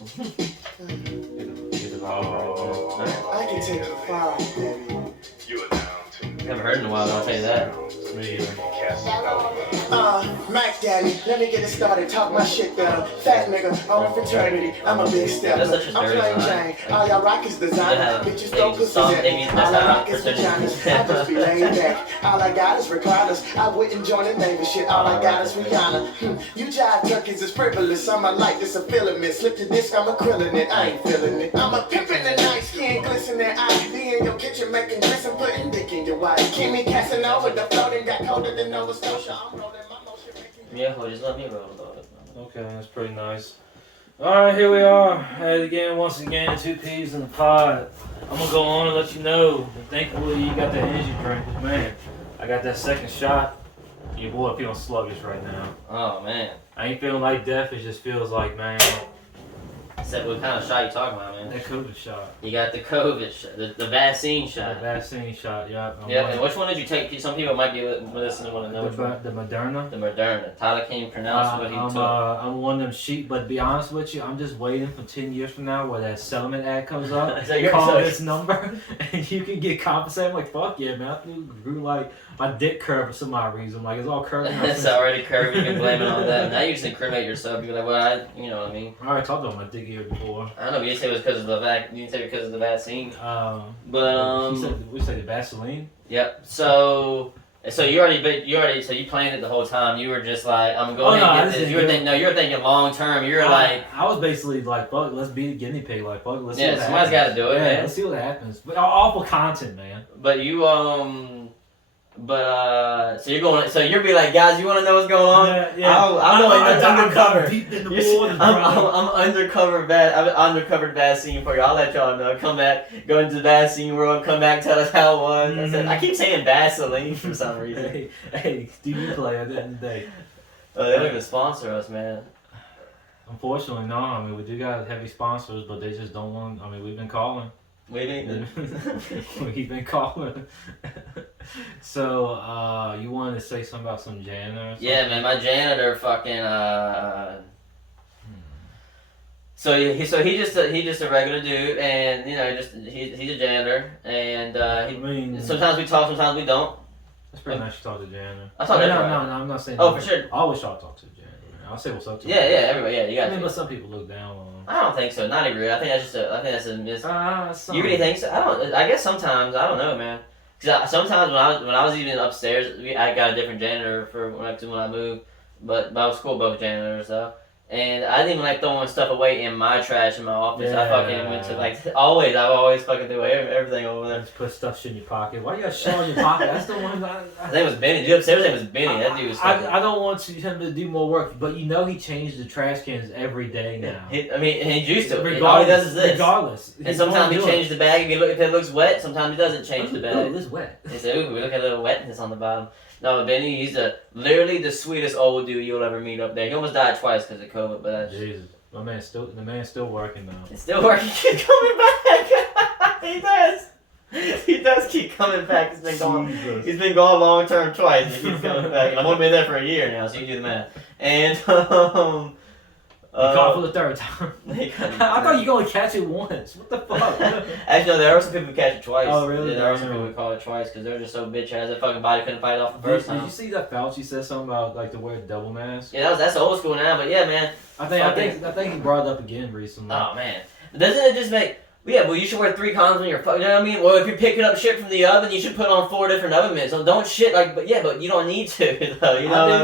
Get it all right. I can take you far, baby. Haven't heard in a while, I'll tell you that. Me either. Mac Daddy, let me get it started. Talk my shit down. Fat nigga, on fraternity. I'm a big stepper. That's such a I'm dirty plain line. Jane. All y'all rock is designer. Yeah, Bitches they throw pussies song- at they me. mean All that's I how rock is fraternity- vaginas. I just be laid back. All I got is recliners. I wouldn't join the neighbor shit. All I got is Rihanna. You jive turkeys is frivolous. I'm a light, this a filament. Slip the disc, I'm a krillin' it. I ain't feeling it. I'm a pimpin' the night skin, glistening. I be in your kitchen making drinks and putting dick in your wife. Kimmy Casanova, the floating got colder than Nova Scotia. I'm rolling my motion. Yeah, well, just let me roll about it. Okay, that's pretty nice. Alright, here we are. At it again, once again, 2 P's in the pod. I'm gonna go on and let you know. Thankfully, you got that energy drink. Man, I got that second shot. Your boy feeling sluggish right now. Oh, man. I ain't feeling like death. It just feels like, man, Said, what kind of shot you talking about, man? that COVID shot. You got the COVID shot, the vaccine That shot. vaccine shot, yeah. Yeah, and which one did you take? Some people might be listening want to know which one. The Moderna. The Moderna. Tyler can't even pronounce what he took. I'm one of them sheep, but to be honest with you, I'm just waiting for 10 years from now where that settlement ad comes up. So you're Call so- this number and you can get compensated. I'm like, fuck yeah, man. I grew like my dick curve for some odd reason. Like, it's all curving. It's already curvy. You can blame it on that. Now you just incriminate yourself. You're like, well, you know what I mean. I already talked about my dick here before. I know, but you say it was because of the You say because of the vaccine. But She said, we said the Vaseline. Yep. So you already so you planned it the whole time. You were just like, I'm Oh, going no, I to just get this. didn't You were thinking long term. You were like, I was basically like, fuck, let's be the guinea pig. Like, fuck, let's see yeah, what somebody's happens. got to do it, Yeah, man. let's see what happens. But awful content, man. But you so you're going. So you'll be like, guys, you want to know what's going on? I'm going undercover. Deep in the You're- waters, I'm bro. I'm undercover vaccine for you. I'll let y'all know. Come back, go into the vaccine world. Come back, tell us how it was. I keep saying Vaseline for some reason. Hey, TV play at the end of the day. They don't even sponsor us, man. Unfortunately, no. I mean, we do got heavy sponsors, but they just don't want. I mean, we've been calling. We didn't. We've been calling. So, you wanted to say something about some janitor? Or something? Yeah, man, my janitor fucking So he's just a regular dude, and you know, he's a janitor, and I mean, sometimes we talk, sometimes we don't. it's pretty nice to talk to the janitor. I talk to no, everybody. I'm not saying. Oh, that. for sure. I always try to talk to the janitor. Man. I'll say what's up to him. Yeah, everybody, yeah, you got I mean, to. but some people look down on him. I don't think so. Not even really. I think that's a miss. Some. You really think so? I guess sometimes. I don't know, man. Cause sometimes when I was even upstairs, I got a different janitor for when I moved. But I was cool with both janitors though. And I didn't like throwing stuff away in my trash in my office. I fucking went to I always fucking threw away everything over there. Just put stuff shit in your pocket. Why you got shit in your pocket? That's the one. His name was Benny. Dude upstairs, his name was Benny. That dude was fucking. I don't want him to do more work, but you know he changes the trash cans every day now. He's used to it. And all he does is this. Regardless. And sometimes he changes the bag if it looks wet. Sometimes he doesn't change the bag. Oh, this wet. He said, "Ooh, we look at a little wetness on the bottom." No, but Benny, he's literally the sweetest old dude you'll ever meet up there. He almost died twice because of COVID, but that's Jesus, the man's still working though. it's still working. Keep coming back. He does. He does keep coming back. Jesus. He's been gone long term twice. And he keeps coming back. And I've only been there for a year now, so you can do the math. And You caught for the third time. I thought you only catch it once. What the fuck? Actually, no, there are some people who catch it twice. Oh, really? Yeah, there are some people who caught it twice because they're just so bitch ass. Their fucking body couldn't fight it off the first Did time. you see that Fauci said something about like to wear a double mask? Yeah, that's old school now, but yeah, man. I think he brought it up again recently. Oh man, doesn't it just make? Yeah, well, you should wear 3 condoms when you're fucking. You know what I mean? Well, if you're picking up shit from the oven, you should put on 4 different oven mitts. So don't shit like, but you don't need to though. You know what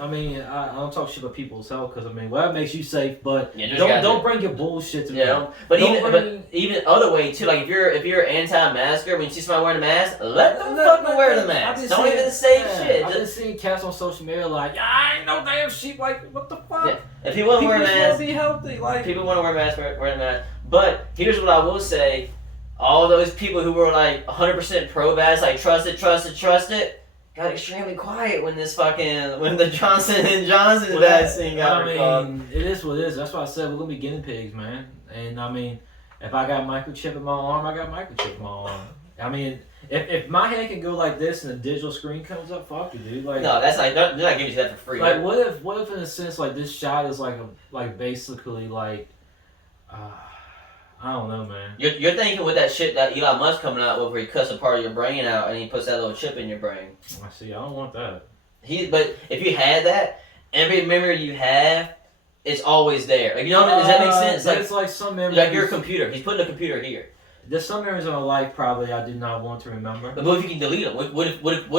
I mean? I don't talk shit about people's health because whatever makes you safe, but Yeah, don't bring your bullshit to me. Yeah, but Don't even other way too. Like if you're anti-masker, when you see somebody wearing a mask, let them fucking wear the mask. Don't even say shit. I've been seeing cats on social media like, I ain't no damn sheep. Like, what the fuck? Yeah. If you want to wear a People just mask, want to be healthy. Like, people want to wear a mask, wear a mask. But here's what I will say: all those people who were like 100% pro-vax, like trust it, got extremely quiet when the Johnson & Johnson vaccine got recalled. It is what it is. That's why I said we're gonna be guinea pigs, man. And if I got microchip in my arm, I got microchip in my arm. If my hand can go like this and a digital screen comes up, fuck you, dude. Like, no, that's like they're not giving you that for free. Like, what if in a sense like this shot is like basically like I don't know, man. You're thinking with that shit that Elon Musk coming out with, where he cuts a part of your brain out and he puts that little chip in your brain. I see. I don't want that. But if you had that, every memory you have, it's always there. Like, you know what I mean? Does that make sense? Like, it's like some memories. like your computer. He's putting a computer here. There's some memories of my life probably I do not want to remember. But what if you can delete them? What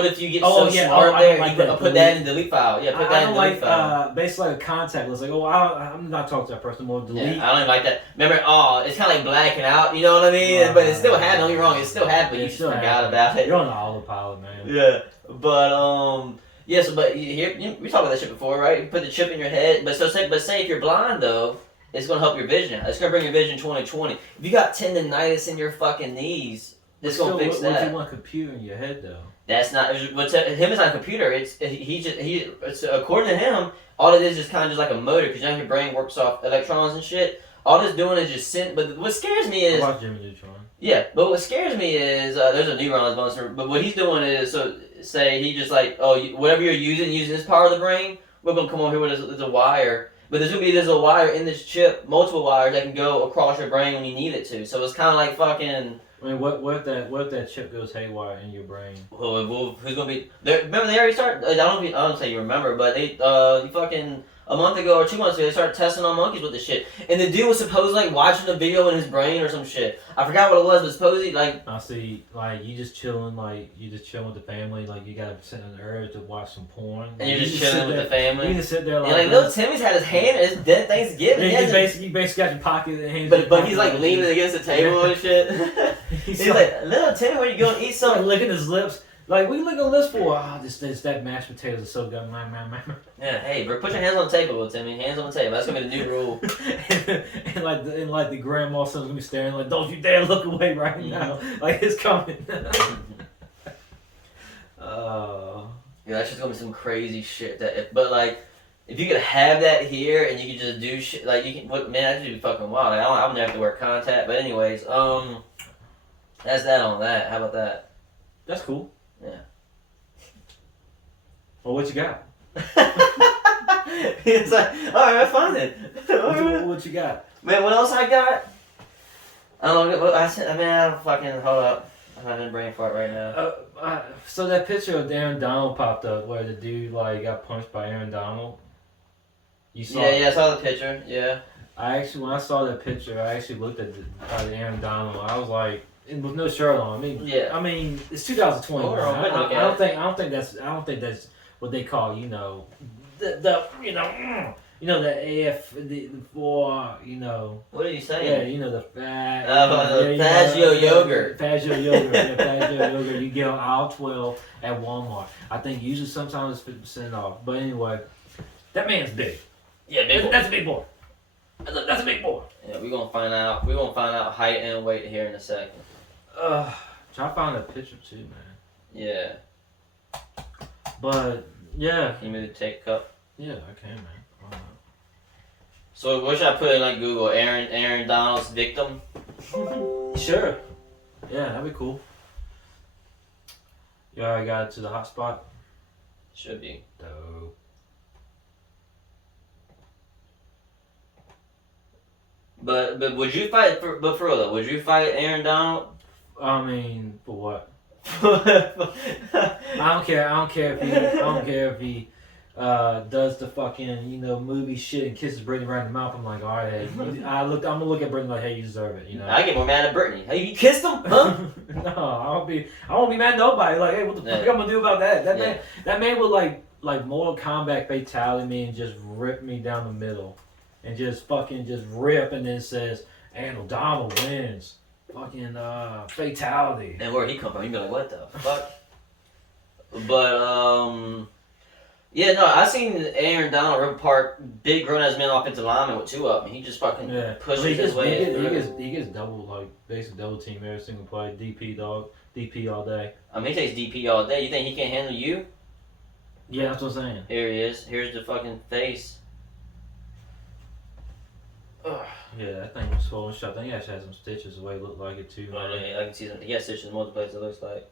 if you get so smart I there? don't like You that. put that in the delete file. Yeah, put I that in don't the delete like file. basically like a contact list. Like, I'm not talking to that person. More delete. Yeah, I don't even like that. Remember, it's kind of like blacking out. You know what I mean? But it still happened. Don't get me wrong. It still happened. But you just forgot about it. You're on the autopilot, man. Yeah, but yes, but here we talked about that shit before, right? You put the chip in your head, but say if you're blind though, it's gonna help your vision out. It's gonna bring your vision 20/20. If you got tendonitis in your fucking knees, it's gonna fix that. What if you want a computer in your head though? That's not what's him is not a computer. It's according to him, all it is kind of just like a motor because your brain works off electrons and shit. All it's doing is just send. But what scares me is Watch Jimmy Neutron. yeah. But what scares me is there's a neuron bonus. But what he's doing is say he just like whatever you're using this part of the brain, we're gonna come over here with there's a wire. But there's a wire in this chip, multiple wires that can go across your brain when you need it to. So it's kind of like fucking. I mean, what if that chip goes haywire in your brain? Well, who's gonna be? Remember they already started. I don't say you remember, but they fucking a month ago or 2 months ago they started testing on monkeys with this shit. And the dude was supposedly like watching a video in his brain or some shit. I forgot what it was, but supposedly like. I see, like you just chilling with the family, like you got sitting on the urge to watch some porn. And you're just chilling with the family. You can sit there like little Timmy's had his hand in his dead Thanksgiving. You basically got your pocket and hands. But he's like leaning against the table and shit. he's like, little Timmy, where you going to eat something? Like licking his lips. Like, what you licking lips for? That mashed potatoes are so good. Yeah, hey, bro, put your hands on the table, little Timmy. Hands on the table. That's gonna be the new rule. and like the grandma son's gonna be staring like, don't you dare look away right now. Like it's coming. Yeah, that's just gonna be some crazy shit. If you could have that here and you could just do shit like you can, man, that'd just be fucking wild. Like, I wouldn't have to wear contact, but anyways, that's that on that. How about that? That's cool. Yeah. Well, what you got? It's like, all right, that's fine then. What you got? Man, what else I got? I don't know. I don't fucking hold up. I'm having a brain fart right now. So that picture of Aaron Donald popped up where the dude like got punched by Aaron Donald. You saw? Yeah, I saw the picture. Yeah. When I saw that picture, I actually looked at the Aaron Donald. I was like, with no shirt on. I mean, it's 2021. I don't think that's what they call the AF for What are you saying? Yeah, the Faggio yogurt. Faggio yogurt. Yeah, Faggio yogurt. You get on aisle 12 at Walmart. I think usually sometimes it's 50% off. But anyway, that man's big. Yeah, big boy. That's a big boy. That's a big boy. Yeah, we're gonna find out. We're gonna find out height and weight here in a second. Try to find that picture too, man. Yeah. But yeah. Can you move the take cup? Yeah, I can, man. So what should I put in like Google? Aaron Donald's victim? Sure. Yeah, that'd be cool. You already got it to the hot spot? Should be. Dope. But would you fight for real though? Would you fight Aaron Donald? I mean, for what? I don't care if he does the fucking movie shit and kisses Brittany right in the mouth. I'm like, all right, hey, I'm gonna look at Brittany like, hey, you deserve it. I get more mad at Brittany. Hey, you kissed him? Huh? No, I won't be mad at nobody. Like, hey, what the fuck I'm gonna do about that? That man would like Mortal Kombat fatality me and just rip me down the middle, and just rip, and then says, and O'Donnell wins. Fucking fatality. And where'd he come from? You'd be like, what the fuck? But yeah, no, I seen Aaron Donald rip apart big grown ass man offensive lineman with two of them. He just fucking pushes his way. He gets double, basically double team every single play. DP all day. I mean, he takes DP all day. You think he can't handle you? Yeah, that's what I'm saying. Here he is. Here's the fucking face. Ugh. Yeah, that thing was swollen shut. I think he actually had some stitches the way it looked like it too. Oh, yeah, I can see some. He has stitches in multiple places, it looks like.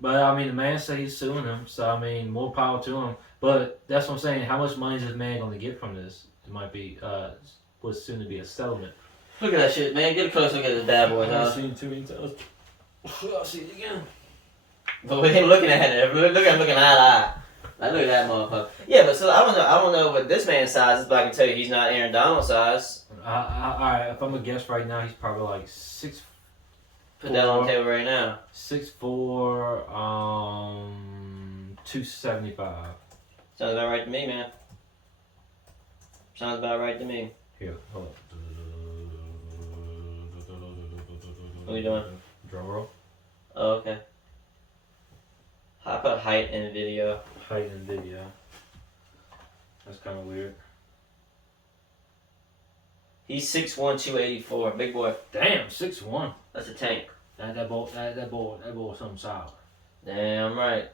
But I mean, the man said he's suing him, so I mean, more power to him. But that's what I'm saying. How much money is this man going to get from this? It might be what's soon to be a settlement. Look at that shit, man. Get a close look at this bad boy, I've huh? seen it too many times. I'll see it again. But with him looking at it, look at him looking eye to eye. Like, look at that motherfucker. Yeah, but so I don't know what this man's size is, but I can tell you he's not Aaron Donald size. Alright, if I'm gonna guess right now, he's probably like 6'4". Put that on the table right now. 6'4", 275. Sounds about right to me, man. Sounds about right to me. Here, hold up. What are you doing? Drum roll. Oh, okay. I put height in video. Height and video. That's kind of weird. He's 6'1", 284. Big boy. Damn, 6'1". That's a tank. That boy, something solid. Damn right.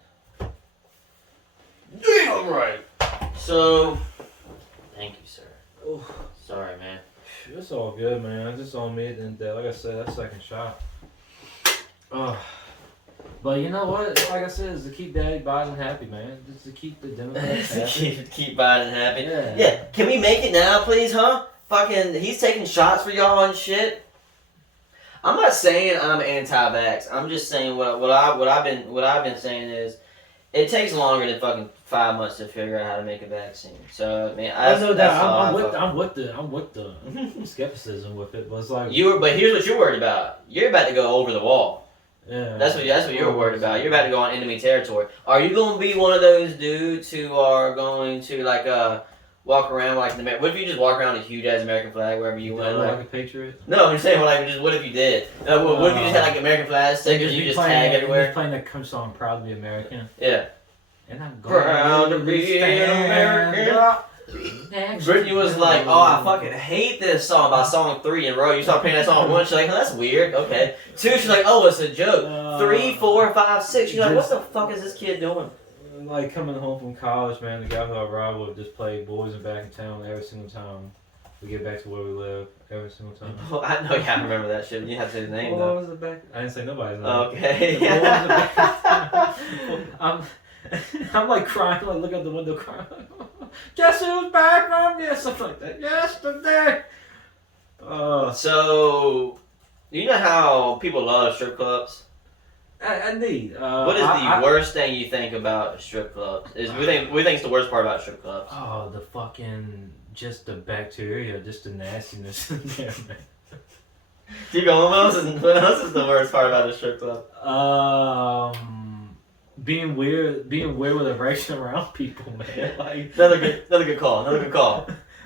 Damn right. So, thank you, sir. Oh, Sorry, man. it's all good, man. It's just on me at the end of the day. Like I said, that second shot. But you know what? Like I said, is to keep Daddy Biden happy, man. Just to keep the Democrats happy. keep Biden happy. Yeah. Yeah. Can we make it now, please, huh? Fucking, he's taking shots for y'all and shit. I'm not saying I'm anti-vax. I'm just saying what I've been saying is, it takes longer than fucking 5 months to figure out how to make a vaccine. So I mean, I know that I'm with the skepticism with it, but it's like But here's what you're worried about. You're about to go over the wall. yeah. That's what you're worried about. You're about to go on enemy territory. Are you going to be one of those dudes who are going to like walk around like the what if you just walk around with a huge ass American flag wherever you went? like a patriot. No, I'm saying what if you did? What if you just had like American flag stickers you just tag everywhere? Just playing that song "Proud to be American." Yeah. And I'm Proud to be American. Brittany was like, "Oh, I fucking hate this song." By song 3 in a row, you start playing that song once, she's like, "Oh, that's weird." Okay. 2, she's like, "Oh, it's a joke." 3, 4, 5, 6, she's like, "What the fuck is this kid doing?" Like coming home from college, man, the guy who I ride with just played Boys and Back in Town every single time we get back to where we live. Every single time. Oh, I know, yeah, I remember that shit. You have to say the name, What though. was it back? I didn't say nobody's name. Okay. I'm like crying, like look out the window crying. Guess who's back from something like that. Yesterday. So, you know how people love strip clubs? I need. What is the worst thing you think about strip clubs? We think it's the worst part about strip clubs. Oh, the fucking just the bacteria, just the nastiness in there, man. Keep going. What else is the worst part about a strip club? Being weird with erection around people, man. Like Another good call.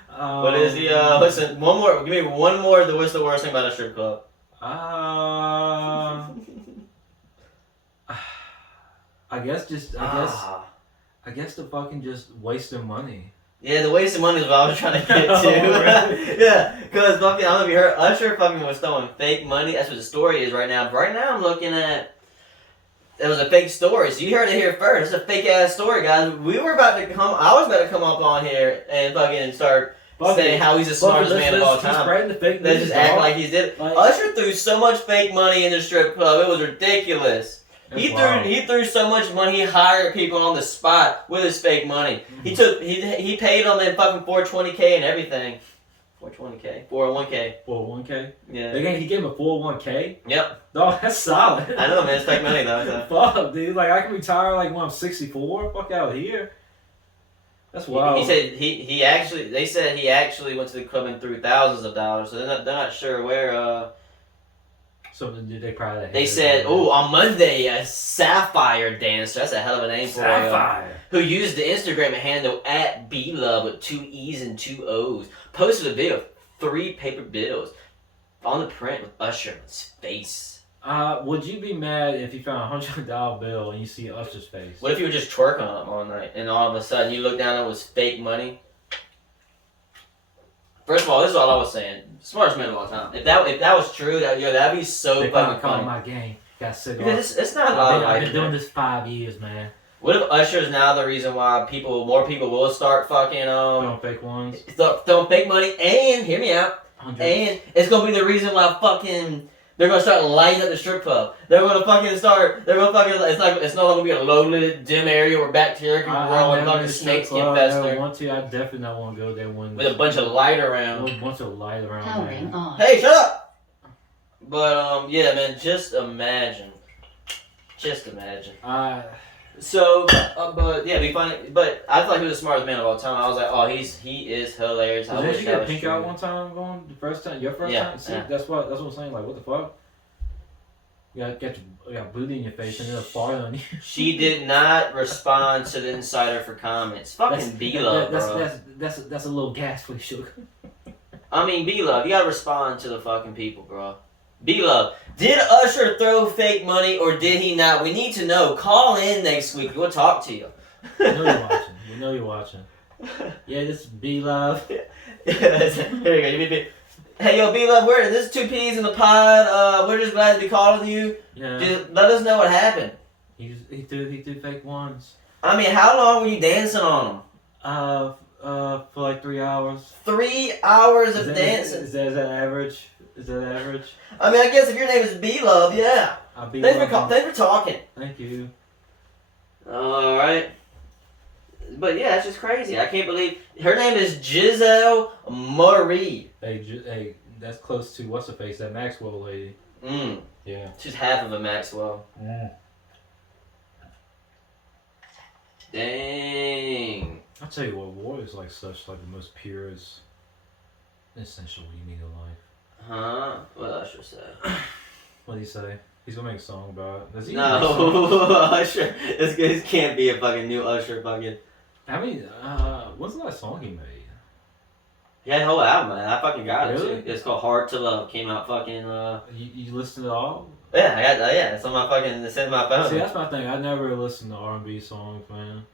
What is the listen? One more. Give me one more. What's the worst thing about a strip club? I guess the fucking just wasting money. Yeah, the waste of money is what I was trying to get to. Oh, really? Yeah, because fucking, I don't know if you heard, Usher fucking was throwing fake money. That's what the story is right now. But right now I'm looking at, it was a fake story. So you heard it here first. It's a fake ass story, guys. I was about to come up on here and fucking start saying how he's the smartest man of all time. Let's just act like he did. Usher threw so much fake money in the strip club. It was ridiculous. He threw so much money. He hired people on the spot with his fake money. Mm-hmm. He paid them in fucking $420K and everything. 401K. Yeah. He gave him a 401K. Yep. Oh, that's solid. I know, man. It's fake money though. So. Fuck, dude. Like I can retire like when I'm 64. Fuck out of here. That's wild. He said they said he actually went to the club and threw thousands of dollars. So they're not sure where. Something they probably. They said, on Monday, a Sapphire dancer, that's a hell of a name for Sapphire, who used the Instagram handle @BLove with 2 E's and 2 O's, posted a video of 3 paper bills on the print with Usher on his face. Would you be mad if you found a $100 bill and you see Usher's face? What if you were just twerking on him all night and all of a sudden you look down and it was fake money? First of all, this is all I was saying. Smartest man of all time. If that was true, that'd be so fucking funny. My game. Got sick off. Because it's not a lot of I've been doing this 5 years, man. What if Usher's now the reason why more people will start fucking throwing fake ones, throwing fake money, and hear me out, hundreds. and it's gonna be the reason why fucking They're gonna start lighting up the strip club. They're gonna fucking start. They're gonna fucking. It's not gonna be a low-lit dim area where bacteria can grow and fucking snakes get infested. I definitely not want to go there when With a bunch of light around. With a bunch of light around. Powering on. Hey, shut up! But yeah, man, just imagine. Just imagine. So, but yeah, be funny. But I thought he was the smartest man of all time. I was like, oh, he is hilarious. I Didn't wish you that get was pink true. out one time going the first time? Your first time? See, yeah. that's what I'm saying. Like, what the fuck? You got booty in your face and then a fart on you. She did not respond to the insider for comments. Fucking B-Love, bro. That's a little gas for you, sugar. I mean, B-Love, you gotta respond to the fucking people, bro. B-Love, did Usher throw fake money or did he not? We need to know. Call in next week. We'll talk to you. We know you're watching. We know you're watching. Yeah, this is B-Love. Here you go. Hey, yo, B-Love, this is 2 P's in the pod. We're just glad to be calling you. Yeah. Just let us know what happened. He threw fake ones. I mean, how long were you dancing on them? For like 3 hours. 3 hours of dancing. Is that average? Is that average? I mean, I guess if your name is B-Love, yeah. Thanks for talking. Thank you. All right. But yeah, it's just crazy. I can't believe her name is Giselle Marie. Hey, that's close to what's her face? That Maxwell lady. Yeah. She's half of a Maxwell. Dang. I'll tell you what, war is like such like the most purest, essential you need in life. Huh? What Usher say? What did he say? He's gonna make a song about it. Does he? No, Usher. This can't be a fucking new Usher fucking. I mean, what's the last song he made? He had a whole album, man. I fucking got it Really? too. It's called Hard to Love. Came out fucking. You listened to it all? Yeah, I got that. Yeah, it's on my fucking. It's in my phone. See, that's my thing. I never listened to R&B songs, man.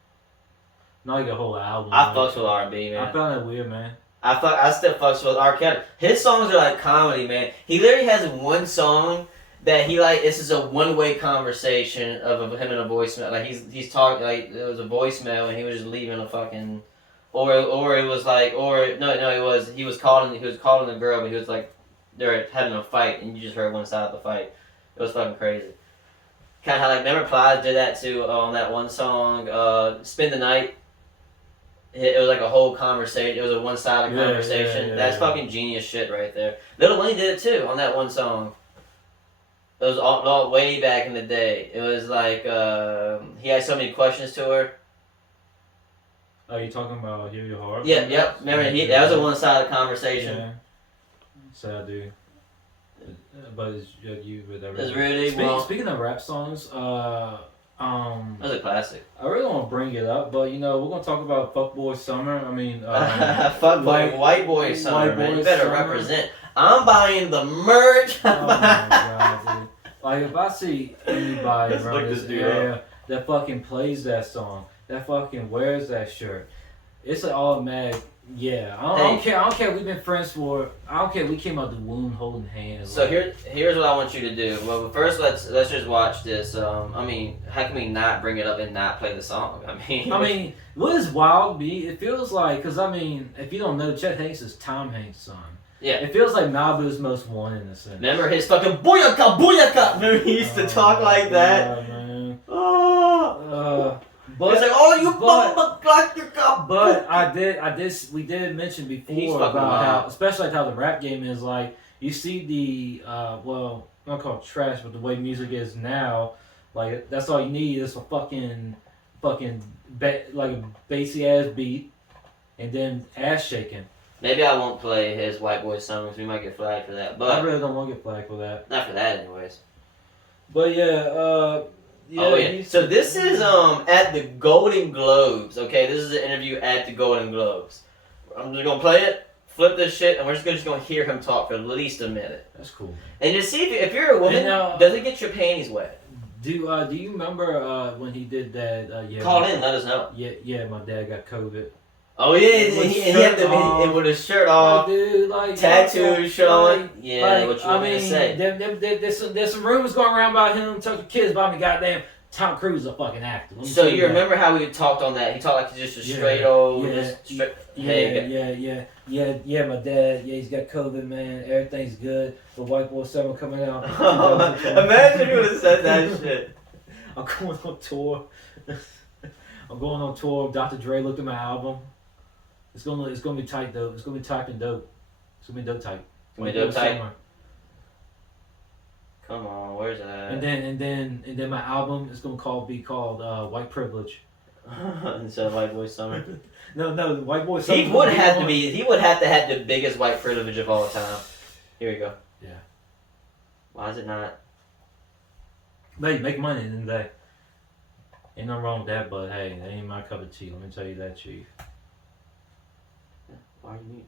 Not like a whole album. I fucks with R&B, man. I found that weird, man. I still fucks with R. Kelly. His songs are like comedy, man. He literally has one song that he like. This is a one-way conversation of him and a voicemail. Like he's talking like it was a voicemail and he was just leaving a fucking, or it was like he was calling the girl, but he was like they're having a fight and you just heard one side of the fight. It was fucking crazy. Kind of how like remember Plies did that too on that one song, "Spend the Night." It was like a whole conversation. It was a one-sided conversation. That's fucking genius shit right there. Lil Wayne did it too on that one song. It was all way back in the day. It was like he had so many questions to her. Are you talking about Hear Your Heart? Yep. Remember that was a one-sided conversation. Yeah. So I do. But it's you with everything. It's really Speaking of rap songs, that was a classic. I really don't want to bring it up, but we're gonna talk about Fuckboy Summer. I mean, Fuckboy, white boy summer, man. You better summer. represent. I'm buying the merch. Oh my god, dude. Like if I see anybody Let's around look this this dude area that fucking plays that song, that fucking wears that shirt, it's an automatic. Yeah, I don't care. I don't care. We've been friends for. I don't care. We came out the womb holding hands. So here's what I want you to do. Well, first let's just watch this. I mean, how can we not bring it up and not play the song? I mean, what is Wild Beat? It feels like, because I mean, if you don't know, Chet Hanks is Tom Hanks' son. Yeah. It feels like Nabu's most wanted in a sense. Remember his fucking booyaka booyaka? Remember he used to talk like that. God, man. But it's like, oh, you but we did mention He's before fucking about wild. how, especially like how the rap game is like, you see the, well, not called trash, but the way music is now, like, that's all you need is a fucking like a bassy ass beat, and then ass shaking. Maybe I won't play his White Boy Summer because we might get flagged for that. I But really don't want to get flagged for that. not for that anyways. But yeah, So this is at the Golden Globes. Okay, this is an interview at the Golden Globes. I'm just gonna play it, flip this shit, and we're just gonna hear him talk for at least a minute. That's cool. And just see if you're a woman, does it get your panties wet? Do you remember when he did that? Call in, let us know. Yeah, my dad got COVID. Oh yeah, and he had to with his shirt off, dude, like tattoos showing. like, Yeah, what you want me to say? There's some rumors going around about him touching kids. But I mean, goddamn, Tom Cruise is a fucking actor. Let me So tell you that. remember how we talked on that? He talked like just a Yeah, straight old, yeah, just straight. Yeah, yeah. My dad, yeah, he's got COVID, man. Everything's good. The White Boy Summer coming out. Imagine you would have said that shit. I'm going on tour. I'm going on tour. Dr. Dre looked at my album. It's gonna be tight though. It's gonna be type and dope. It's gonna be dope tight. Gonna be dope tight? Come on, where's that? And then my album is gonna be called White Privilege. Instead of White Boy Summer. No, the White Boy Summer. He would have to have the biggest white privilege of all time. Here we go. Yeah. Why is it not? Hey, make money in the day. Ain't nothing wrong with that, but hey, that ain't my cup of tea. Let me tell you that, Chief. Why are you mute?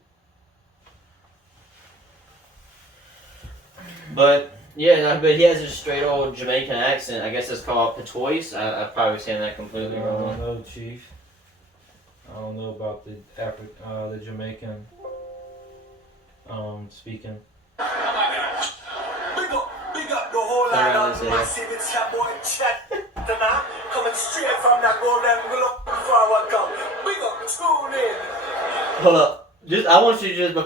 But yeah, but he has a straight old Jamaican accent. I guess it's called patois. I'm probably saying that completely I wrong. don't know, Chief. I don't know about the the Jamaican speaking. Big up the whole Sorry, line I of massive. It's your boy Chat tonight, coming straight from that golden globe forward come. Big up, tune in. Hold up. I want you to here we go.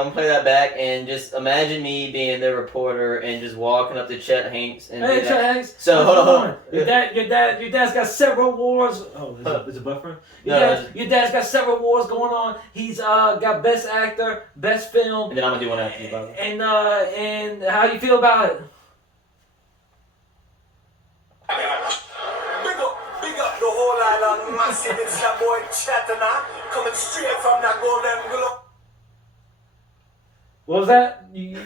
I'm gonna play that back and just imagine me being the reporter and just walking up to Chet Hanks and Hey, be Chet like, Hanks. So hold on. Your dad's got several wars. Oh, is it buffering? Your dad's got several wars going on. He's got best actor, best film. And then I'm gonna do one after you, by the way. And how you feel about it? Big up the whole island massive. It's your boy Chat tonight, coming straight from that golden globe. What was that? You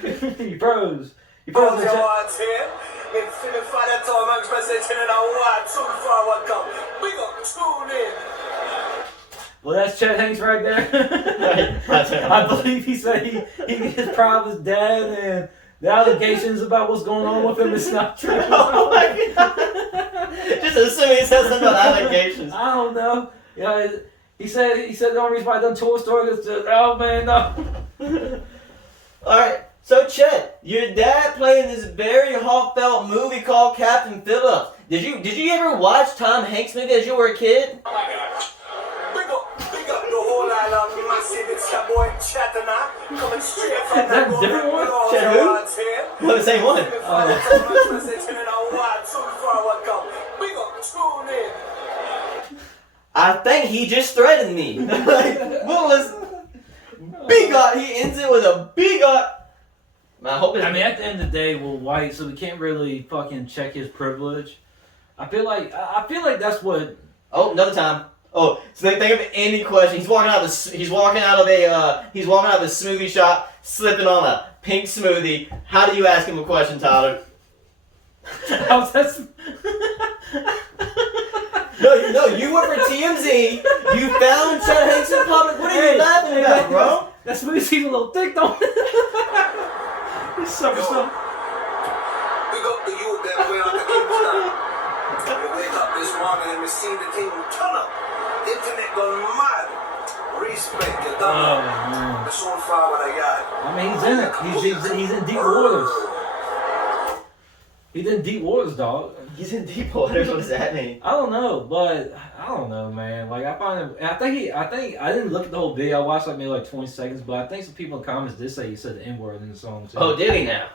froze. You froze. Your hearts here. Been feeling for that time, I'm presenting in a word. Tune forward come. Big up, tune in. Well, that's Chet Hanks right there. I believe he said he is proud of his dad, and the allegations about what's going on with him is not true. Oh my god! Just assuming he said something about allegations. I don't know. Yeah, he said the only reason why I done Toy Story is to, oh man, no. Alright, so Chet, your dad played in this very heartfelt movie called Captain Phillips. Did you ever watch Tom Hanks movie as you were a kid? Oh my god. Big up the whole island massive. It's your boy Chat tonight, coming straight from Is that a different one? Chet who? No, the same one. Big up, tune in. I think he just threatened me. Like, what was big up? He ends it with a big up. I hope it's. I mean, at the end of the day, we're white, so we can't really fucking check his privilege. I feel like that's what. Oh, another time. Oh, so they think of any question. He's walking out of a smoothie shop, slipping on a pink smoothie. How do you ask him a question, Tyler? How's that? No, you were for TMZ. You found Chet Hanks in public. What are you laughing about, bro? That smoothie's a little thick, though. It's summer stuff. Big up the youth that way out the Kingston. We wake up this morning and we see the thing turn up. Internet gone mad. Respect your done. The soul forward I got. I mean, he's in it. He's in deep waters. He's in deep waters, dog. He's in deep waters. What does that mean? I don't know, but I don't know, man. Like I find him. I think I didn't look at the whole video. I watched like maybe like 20 seconds, but I think some people in the comments did say he said the N word in the song too. Oh, did he now?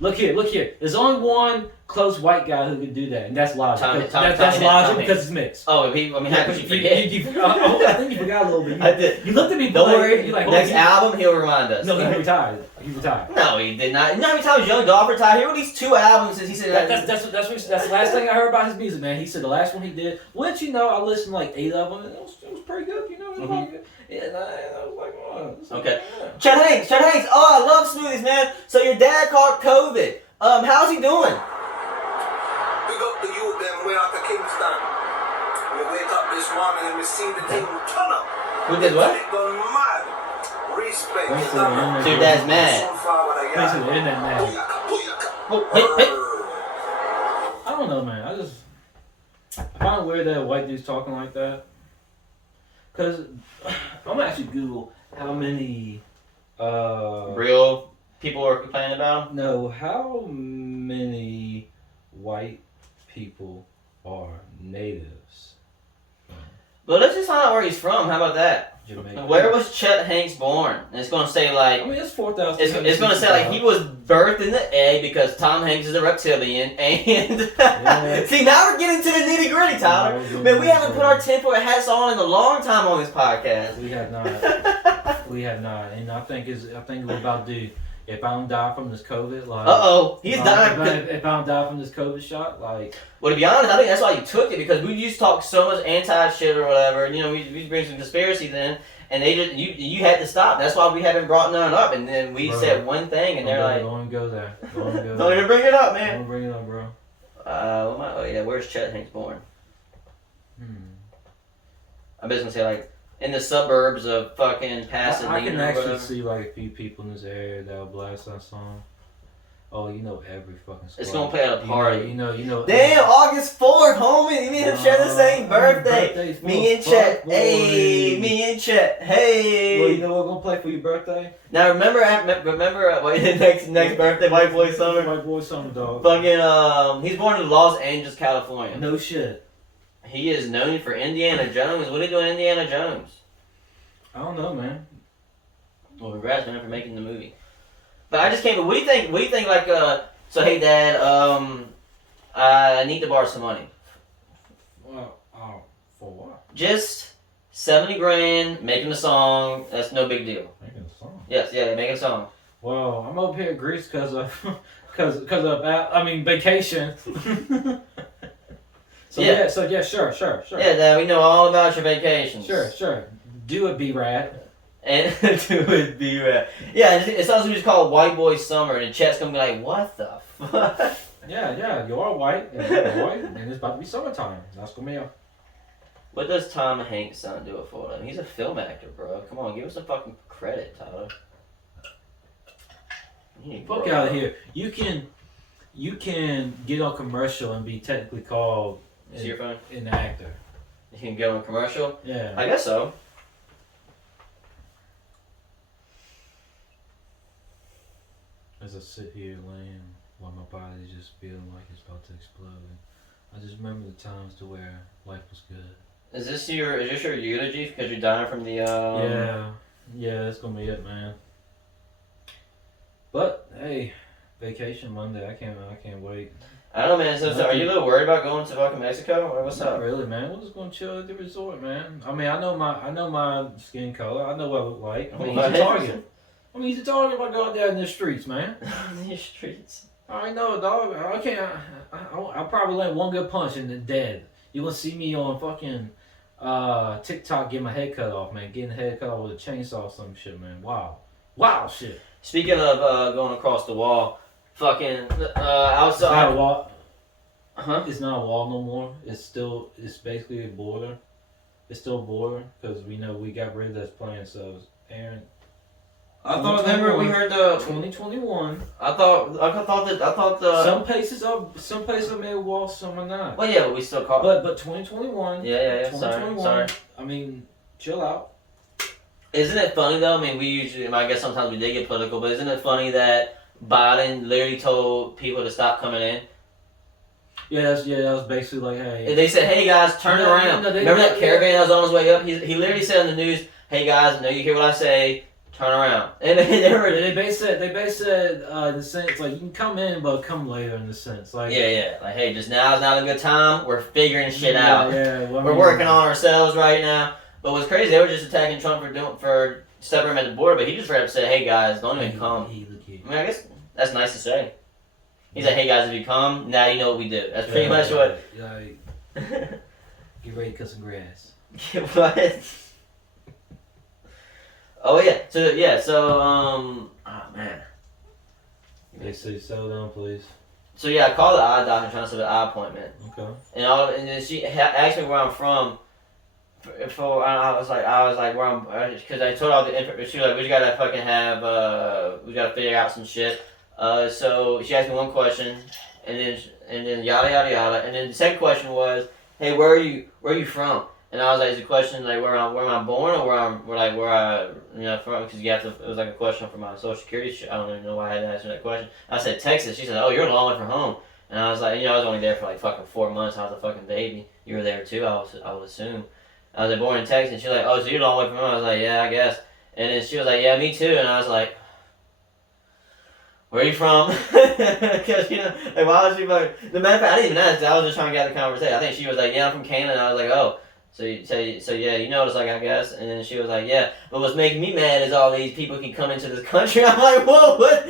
Look here. There's only one close white guy who could do that, and that's Logic. That's Logic Tommy. because it's mixed. Oh, how could you forget? I think you forgot a little bit. I did. You looked at me. Don't worry. You're like, next album, he'll remind us. No, he retired. He retired. No, he did not. You know how many times Young Dolph retired? He released 2 albums since he said that. That's the last thing I heard about his music, man. He said the last one he did, which I listened to like 8 of them, and it was pretty good. It was like, yeah, and I was like, oh, okay. Chet Hanks. Oh, I love smoothies, man. So your dad caught COVID. How's he doing? Big up the youth them way out the Kingston. We wake up this morning and we see the thing turn up. Who did what? Internet gone mad. Respect Thanks your to the done. internet. So your dad's mad. Soul forward I Thanks to got. the internet, man. Oh, hey. I don't know, man. I find it weird that white dude's talking like that. Cause I'm gonna actually Google how many Real people are complaining about him? No, how many white people are natives. But let's just find out where he's from. How about that? Jamaica. Where was Chet Hanks born? And it's gonna say like I mean, it's 4,000. it's gonna say like he was birthed in the egg because Tom Hanks is a reptilian. And Yeah. see, now we're getting to the nitty gritty, Tyler. Man, we haven't put our tinfoil hats on in a long time on this podcast. We have not. We have not. And I think we're about to. If I don't die from this COVID, like. He's if dying. If I don't die from this COVID shot, like. Well, to be honest, I think that's why you took it because we used to talk so much anti-shit or whatever. And, you know, we bring some conspiracies in, and they just you had to stop. That's why we haven't brought none up. And then we Bro, said one thing, and they're like, "Don't even go there. Don't even go "Don't there. even bring it up, man." Don't bring it up, bro." Where's Chet Hanks born? Hmm. I'm just gonna say like in the suburbs of fucking Pasadena. I can or actually whatever. see like a few people in this area that will blast that song. Oh, you know every fucking squad. It's gonna play at a party. You know. Damn, August 4th, homie. Me and Chet the same birthday. Me and Chet, hey. Me and Chet, hey. Well, you know what we're gonna play for your birthday? Now remember, next birthday, White Boy Summer. White Boy Summer, dog. Fucking he's born in Los Angeles, California. No shit. He is known for Indiana Jones. What are you doing, Indiana Jones? I don't know, man. Well, congrats, man, for making the movie. But I just can't. What do you think? What do you think? Like, so hey, Dad, I need to borrow some money. Well, for what? Just 70 grand, making a song. That's no big deal. Making a song. Yes, yeah, making a song. Well, I'm up here in Greece because of vacation. Yeah. Sure. Yeah, Dad, we know all about your vacations. Sure. Do it, B-Rad. And do it be right. Yeah, it's also just called White Boy Summer, and Chet's gonna be like, what the fuck? Yeah, you are white, and you're white, and it's about to be summertime. That's gonna be a... What does Tom Hanks' son do it for them? He's a film actor, bro. Come on, give us some fucking credit, Tyler. Fuck out of here. You can get on commercial and be technically called See your phone? an actor. You can get on a commercial? Yeah. I guess so. As I sit here laying while my body's just feeling like it's about to explode, I just remember the times to where life was good. Is this your eulogy because you're dying from the Yeah, that's gonna be it, man. But hey, vacation Monday. I can't wait. I don't know, man. So are you a little worried about going to fucking Mexico? Or what's Not up? really, man. We're just gonna chill at the resort, man. I mean, I know my skin color. I know what I look like. I mean, he's a target. He's a target if I go out there in the streets, man. In the streets. I know, dog. I can't. I'll probably land one good punch and then dead. You gonna see me on fucking TikTok getting my head cut off, man. Getting the head cut off with a chainsaw or some shit, man. Wow, shit. Speaking of going across the wall, fucking It's outside. not a wall. Huh? It's not a wall no more. It's basically a border. It's still a border because we know we got rid of this plan. So Aaron. I thought. Remember we heard the. 2021. I thought the. Some places are made of walls, some are not. Well, yeah, but we still call. But 2021. Yeah. 2021. Sorry. I mean, chill out. Isn't it funny though? I mean, we usually. I guess sometimes we did get political, but isn't it funny that Biden literally told people to stop coming in? Yeah, that was basically like, hey. They said, "Hey guys, turn No, around." no, Remember that caravan that was on his way up? He literally said on the news, "Hey guys, I know you hear what I say. Turn around." And They basically said in the sense like you can come in, but come later in the sense like. Yeah. Like, hey, just now is not a good time. We're figuring shit out. Yeah. Well, We're working on ourselves right now. But what's crazy, they were just attacking Trump for stepping him at the border, but he just straight up said, "Hey guys, don't even come." I mean, I guess that's nice to say. He's like, "Hey guys, if you come, now you know what we do." That's pretty much what. Like, get ready to cut some grass. What? Oh yeah. So oh man. They say settle down, please. So yeah, I called the eye doctor trying to set an eye appointment, Okay. and then she asked me where I'm from. I was like where I'm, because I told her all the info. She was like, we gotta fucking have we gotta figure out some shit. So she asked me one question, and then yada yada yada, and then the second question was, hey, where are you from? And I was like, is the question like where am I born or where I from? Because you have to. It was like a question for my social security. I don't even know why I had to answer that question. I said Texas. She said, oh, you're a long way from home. And I was like, I was only there for like fucking 4 months. I was a fucking baby. You were there too, I would assume. I was born in Texas, and she was like, oh, so you're a long way from home? I was like, yeah, I guess. And then she was like, yeah, me too. And I was like, where are you from? Because, like, why was she like, the matter of fact, I didn't even ask. I was just trying to get the conversation. I think she was like, yeah, I'm from Canada. And I was like, oh. So yeah, you noticed, like, I guess. And then she was like, yeah. But what's making me mad is all these people can come into this country. I'm like, whoa, what?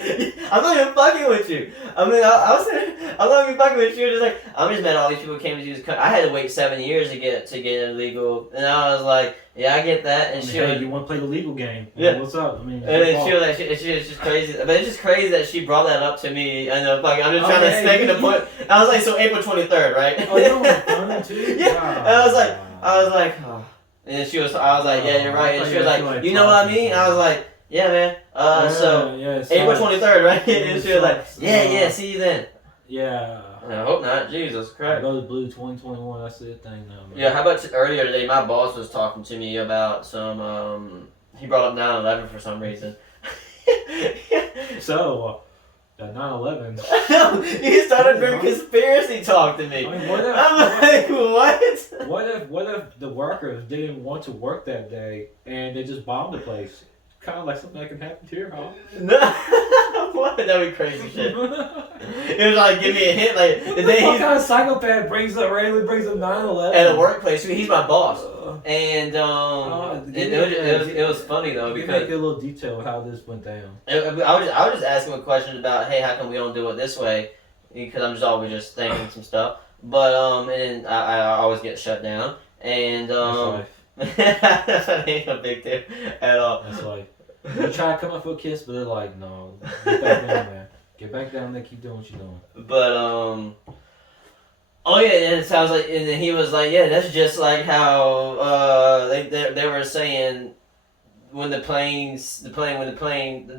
I'm not even fucking with you. I mean, I was saying, I'm not even fucking with you. Just like, I'm just mad all these people came into this country. I had to wait 7 years to get illegal. And I was like, yeah, I get that. And she was, you want to play the legal game? Yeah. What's up? I mean, and then she was like, she was just crazy. But it's just crazy that she brought that up to me. And I'm just trying to make the point. I was like, so April 23rd, right? Oh, you're on fun too? Yeah. And I was like, oh. And then I was like, yeah, you're right. And she was like, you know what I mean? And I was like, yeah, man. So April 23rd, right? And she was like, yeah, see you then. Yeah. I hope not. Jesus Christ. Go to Blue 2021. That's the thing now, man. Yeah, how about earlier today, my boss was talking to me about some, he brought up 9/11 for some reason. So, that 9/11. No, he started doing conspiracy talk to me. I mean, what if, I'm like, what? What if the workers didn't want to work that day and they just bombed the place? Kind of like something that can happen here, huh? No, what? That'd be crazy shit. It was like, give me a hint, like the day what kind of psychopath randomly brings up 9/11 at a workplace. He's my boss, and it was funny though because make a little detail of how this went down. I was just asking him a question about, hey, how come we don't do it this way? Because I'm just always just thinking some stuff, but and I always get shut down, and that ain't a big deal at all. That's like, you try to come up for a kiss, but they're like, no, get back down there. Get back down there, keep doing what you're doing. But, oh yeah, and it sounds like, and then he was like, yeah, that's just like how, they were saying when the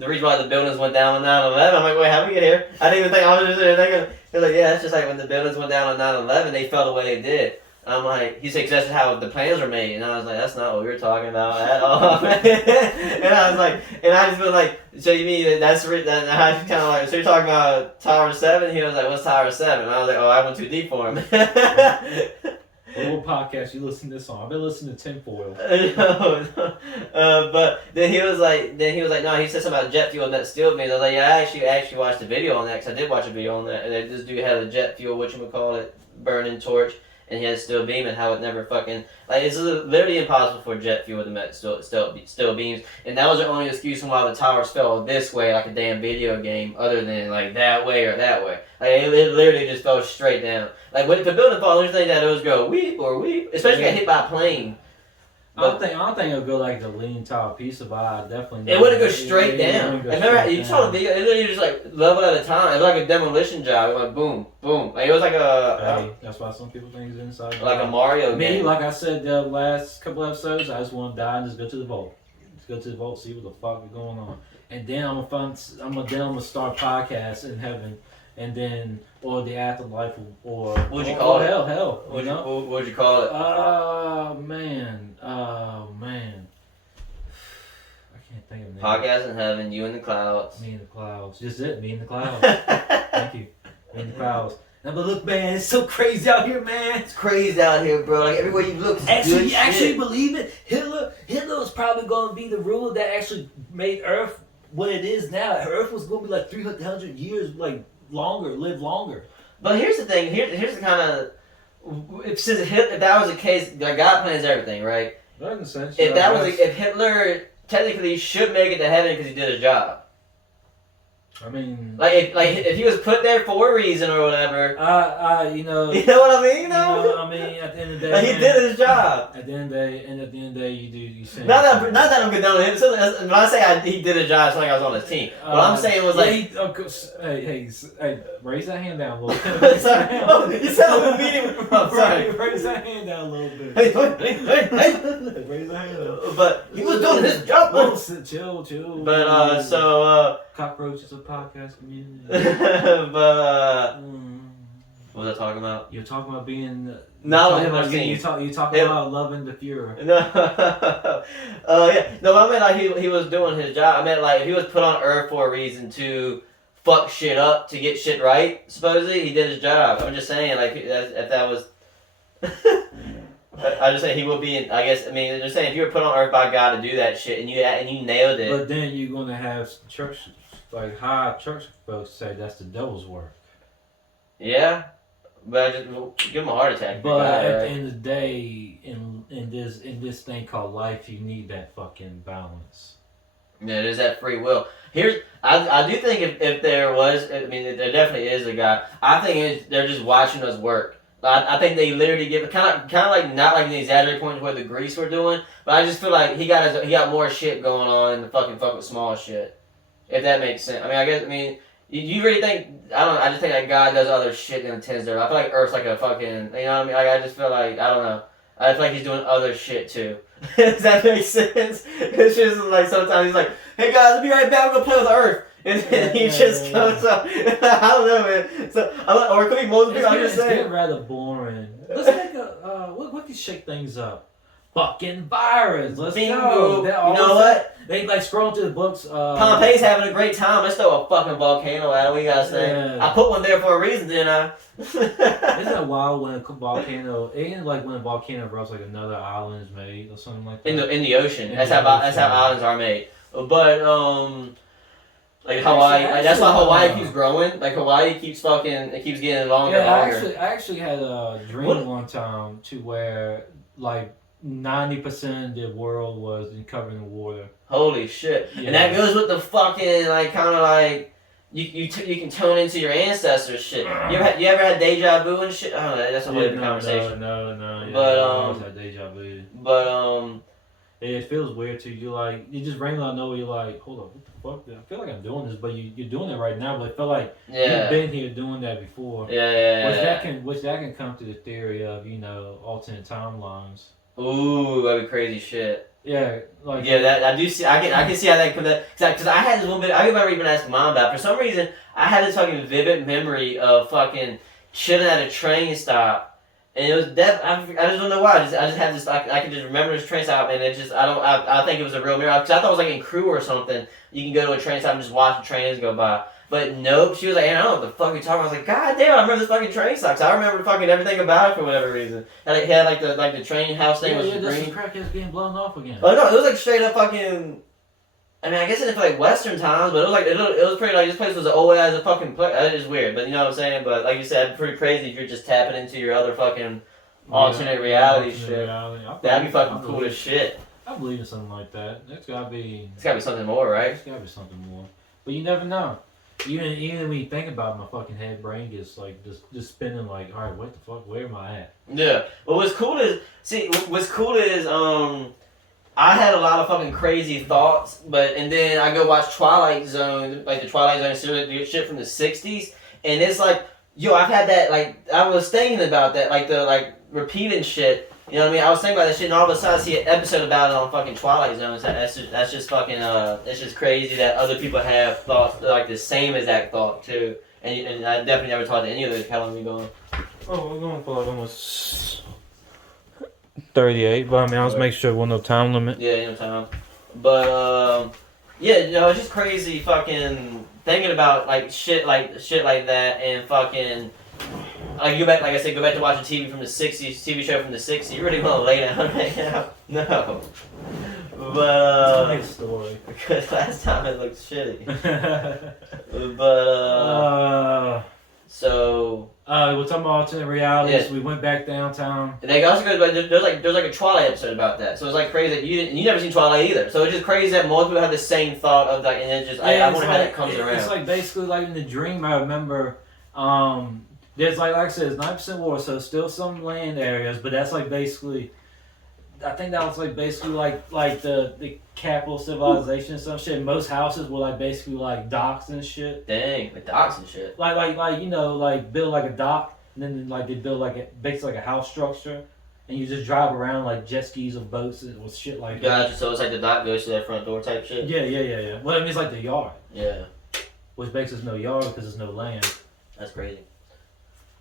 reason why the buildings went down on 9/11, I'm like, wait, how did we get here? I didn't even think, I was just there thinking, he was like, yeah, it's just like when the buildings went down on 9/11, they fell the way they did. I'm like, he said, 'cause that's how the plans were made. And I was like, that's not what we were talking about at all. And I was like, and I just was like, so you mean that's, and I just kind of like, so you're talking about Tower 7? He was like, what's Tower 7? And I was like, oh, I went too deep for him. What podcast you listen to this on? I've been listening to Tinfoil. But then he was like, no, he said something about jet fuel and that steel beams. I was like, yeah, I actually watched a video on that, because I did watch a video on that. And this dude had a jet fuel, whatchamacallit, burning torch. And he had steel beam, and how it never fucking, like, it's literally impossible for jet fuel to melt steel beams. And that was the only excuse on why the towers fell this way, like a damn video game, other than like that way or that way. Like it literally just fell straight down. Like when the building falls, the only thing that does go weep or weep, especially get hit by a plane. I don't think it'll go like the Leaning Tower Pizza, but I definitely. It wouldn't go straight down. Remember, you saw the video. It literally just like level at a time. It was like a demolition job. It went boom, boom. Like it was like a. That's why some people think it's inside. Like a Mario game. Me, like I said the last couple episodes, I just want to die and just go to the vault. Just go to the vault, see what the fuck is going on, and then I'm gonna start podcasts in heaven. And then, or the afterlife, or what'd you call it? Hell. What'd you call it? Man. I can't think of it. Podcast in heaven, you in the clouds. Me in the clouds. Just it. Me in the clouds. Thank you. Me in the clouds. Now, but look, man, it's so crazy out here, man. It's crazy out here, bro. Like everywhere you look, you actually believe it? Hitler was probably going to be the ruler that actually made Earth what it is now. Earth was going to be like 300 years, like. Live longer. But here's the thing. Here's the kind of if that was the case, God plans everything, right? That makes sense. If Hitler technically should make it to heaven because he did his job. I mean, if he was put there for a reason or whatever. You know what I mean? I mean, at the end of the day, like he did his job. At the end of the day, you say. Not that I'm condoning him. When I say he did his job, it's like I was on his team. What I'm saying was hey, raise that hand down a little bit. Sorry. Oh, you said I'm meeting. I'm sorry. Raise that hand down a little bit. Hey. Raise that hand down. But he was doing his job. Chill. But cockroaches of podcast community. But what was I talking about? You're talking about being. You talking about loving the Fuhrer. No. Yeah. No, I meant like he was doing his job. I meant like he was put on Earth for a reason to fuck shit up to get shit right. Supposedly, he did his job. I'm just saying, like, if that was. I just say he would be. I guess. I mean, they're just saying if you were put on earth by God to do that shit and you nailed it. But then you're gonna have church, like high church folks say that's the devil's work. Yeah, but I just give him a heart attack. But guy, at right? the end of the day, in this thing called life, you need that fucking balance. Yeah, there's that free will. I do think if there was, I mean, there definitely is a God. I think they're just watching us work. I think they literally give kind of like not like an exaggerated point where the Grease were doing, but I just feel like he got more shit going on than the fuck with small shit. If that makes sense. I mean, you really think I don't know, I just think that God does other shit than intends to. I feel like Earth's like a fucking, you know what I mean? Like I just feel like I don't know. I feel like he's doing other shit too. Does that make sense? It's just like sometimes he's like, "Hey guys, I'll be right back. We're gonna play with Earth," and then he just comes up. I don't know, man. So, or it could be multiple people. I'm just It's saying. getting rather boring. Let's make a what can shake things up? Fucking virus. Let's Bingo. go. You know what? They like scrolling through the books. Pompeii's having a great time. Let's throw a fucking volcano at him. What you guys think? Yeah. I put one there for a reason, didn't I? Isn't that wild when a volcano? Ain't like when a volcano erupts, like another island is made or something like that. in the ocean. In That's the how ocean. islands are made. But like Hawaii, like, that's why Hawaii keeps growing. Like Hawaii keeps it keeps getting longer and longer. I actually had a dream one time to where like 90% of the world was covered in water. Holy shit! Yeah. And that goes with the fucking like kind of like you can tune into your ancestors shit. You ever had deja vu and shit? Oh, that's a whole different conversation. No. Yeah, But, I always had deja vu. But It feels weird too. You like you just randomly out of nowhere. You're like, hold up, what the fuck? I feel like I'm doing this, but you're doing it right now. But I feel like yeah, you've been here doing that before. yeah. Which that can come to the theory of alternate timelines. Ooh, that'd be crazy shit. Yeah, like Yeah, that I do see. I can see how that comes. Because I had this one bit. I remember even asking mom about it. For some reason, I had this fucking vivid memory of fucking chilling at a train stop, and it was I just don't know why. I just had this. I can just remember this train stop, and it just I think it was a real mirror. Because I thought it was like in Crew or something. You can go to a train stop and just watch the trains go by. But nope, she was like, I don't know what the fuck you're talking about. I was like, God damn, I remember this fucking train stop. I remember fucking everything about it for whatever reason. And it had like the train house thing was that's green. the crackheads getting blown off again. Oh no, it was like straight up fucking. I mean, I guess it for like Western times, but it was like it was pretty like this place was old as a fucking place. That is weird, but you know what I'm saying. But like you said, pretty crazy if you're just tapping into your other fucking alternate reality shit. That'd be fucking cool as shit. I believe in something like that. There's gotta be. It's gotta be something more, right? There's gotta be something more. But you never know. Even when you think about it, my fucking head brain gets like just spinning like, all right, what the fuck? Where am I at? Yeah. But what's cool is I had a lot of fucking crazy thoughts, and then I go watch Twilight Zone, like the Twilight Zone series, shit from the '60s, and it's like, yo, I've had that, like, I was thinking about that, like the repeating shit. You know what I mean? I was thinking about that shit, and all of a sudden I see an episode about it on fucking Twilight Zone. That's just fucking it's just crazy that other people have thoughts like the same exact thought too. And I definitely never talked to any of those. How long are we going? Oh, we're going for like almost 38, but I mean, I was making sure there was no time limit. Yeah, no time. But yeah, it's just crazy fucking thinking about like shit like that and fucking. Like go back to watching TV from the '60s, TV show from the '60s. You really want to lay down right now? No. But Nice story. because last time it looked shitty. But so we're talking about alternate realities. Yeah. We went back downtown. and they also goes back. There's like a Twilight episode about that. So it's like crazy that you never seen Twilight either. So it's just crazy that most people have the same thought of like, and it just I wonder how that comes around. It's like basically like in the dream. I remember. There's like I said, it's 9% water, so still some land areas, but that's like basically. I think that was like basically like the capital civilization and some shit. Most houses were like basically like docks and shit. Dang, the docks and shit. Like build like a dock, and then like they build basically like a house structure, and you just drive around like jet skis or boats or shit like that. Gotcha. So it's like the dock goes to that front door type shit. Yeah. Well, I mean it's like the yard, Yeah, which makes us no yard because there's no land. that's crazy.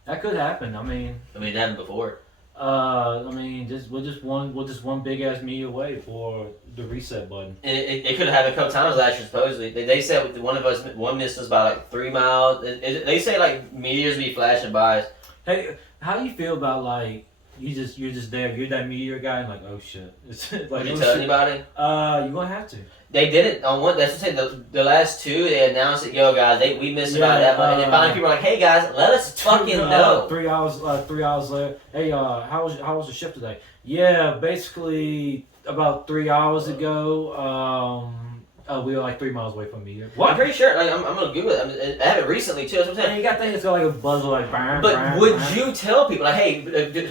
That could happen. I mean, it happened before. I mean, we're just one big ass meteor away for the reset button. It could have happened a couple times last year, supposedly. They said one missed us by like 3 miles. They say like meteors be flashing by us. Hey, how do you feel about like you're just there, you're that meteor guy, and like, oh shit, it's like, Did you oh, tell shit. anybody? You're gonna have to. They did it on one. That's what I'm saying. The last two, they announced it. Yo, guys, we missed about that. And then finally, people were like, "Hey, guys, let us fucking know." 3 hours. 3 hours later. Hey, how was the shift today? Yeah, basically about 3 hours ago. We were like 3 miles away from me. I'm pretty sure. Like, I'm gonna Google it. I have it recently too. That's what I'm saying. And you got things that's got like a buzzer, like. But would you tell people like, hey,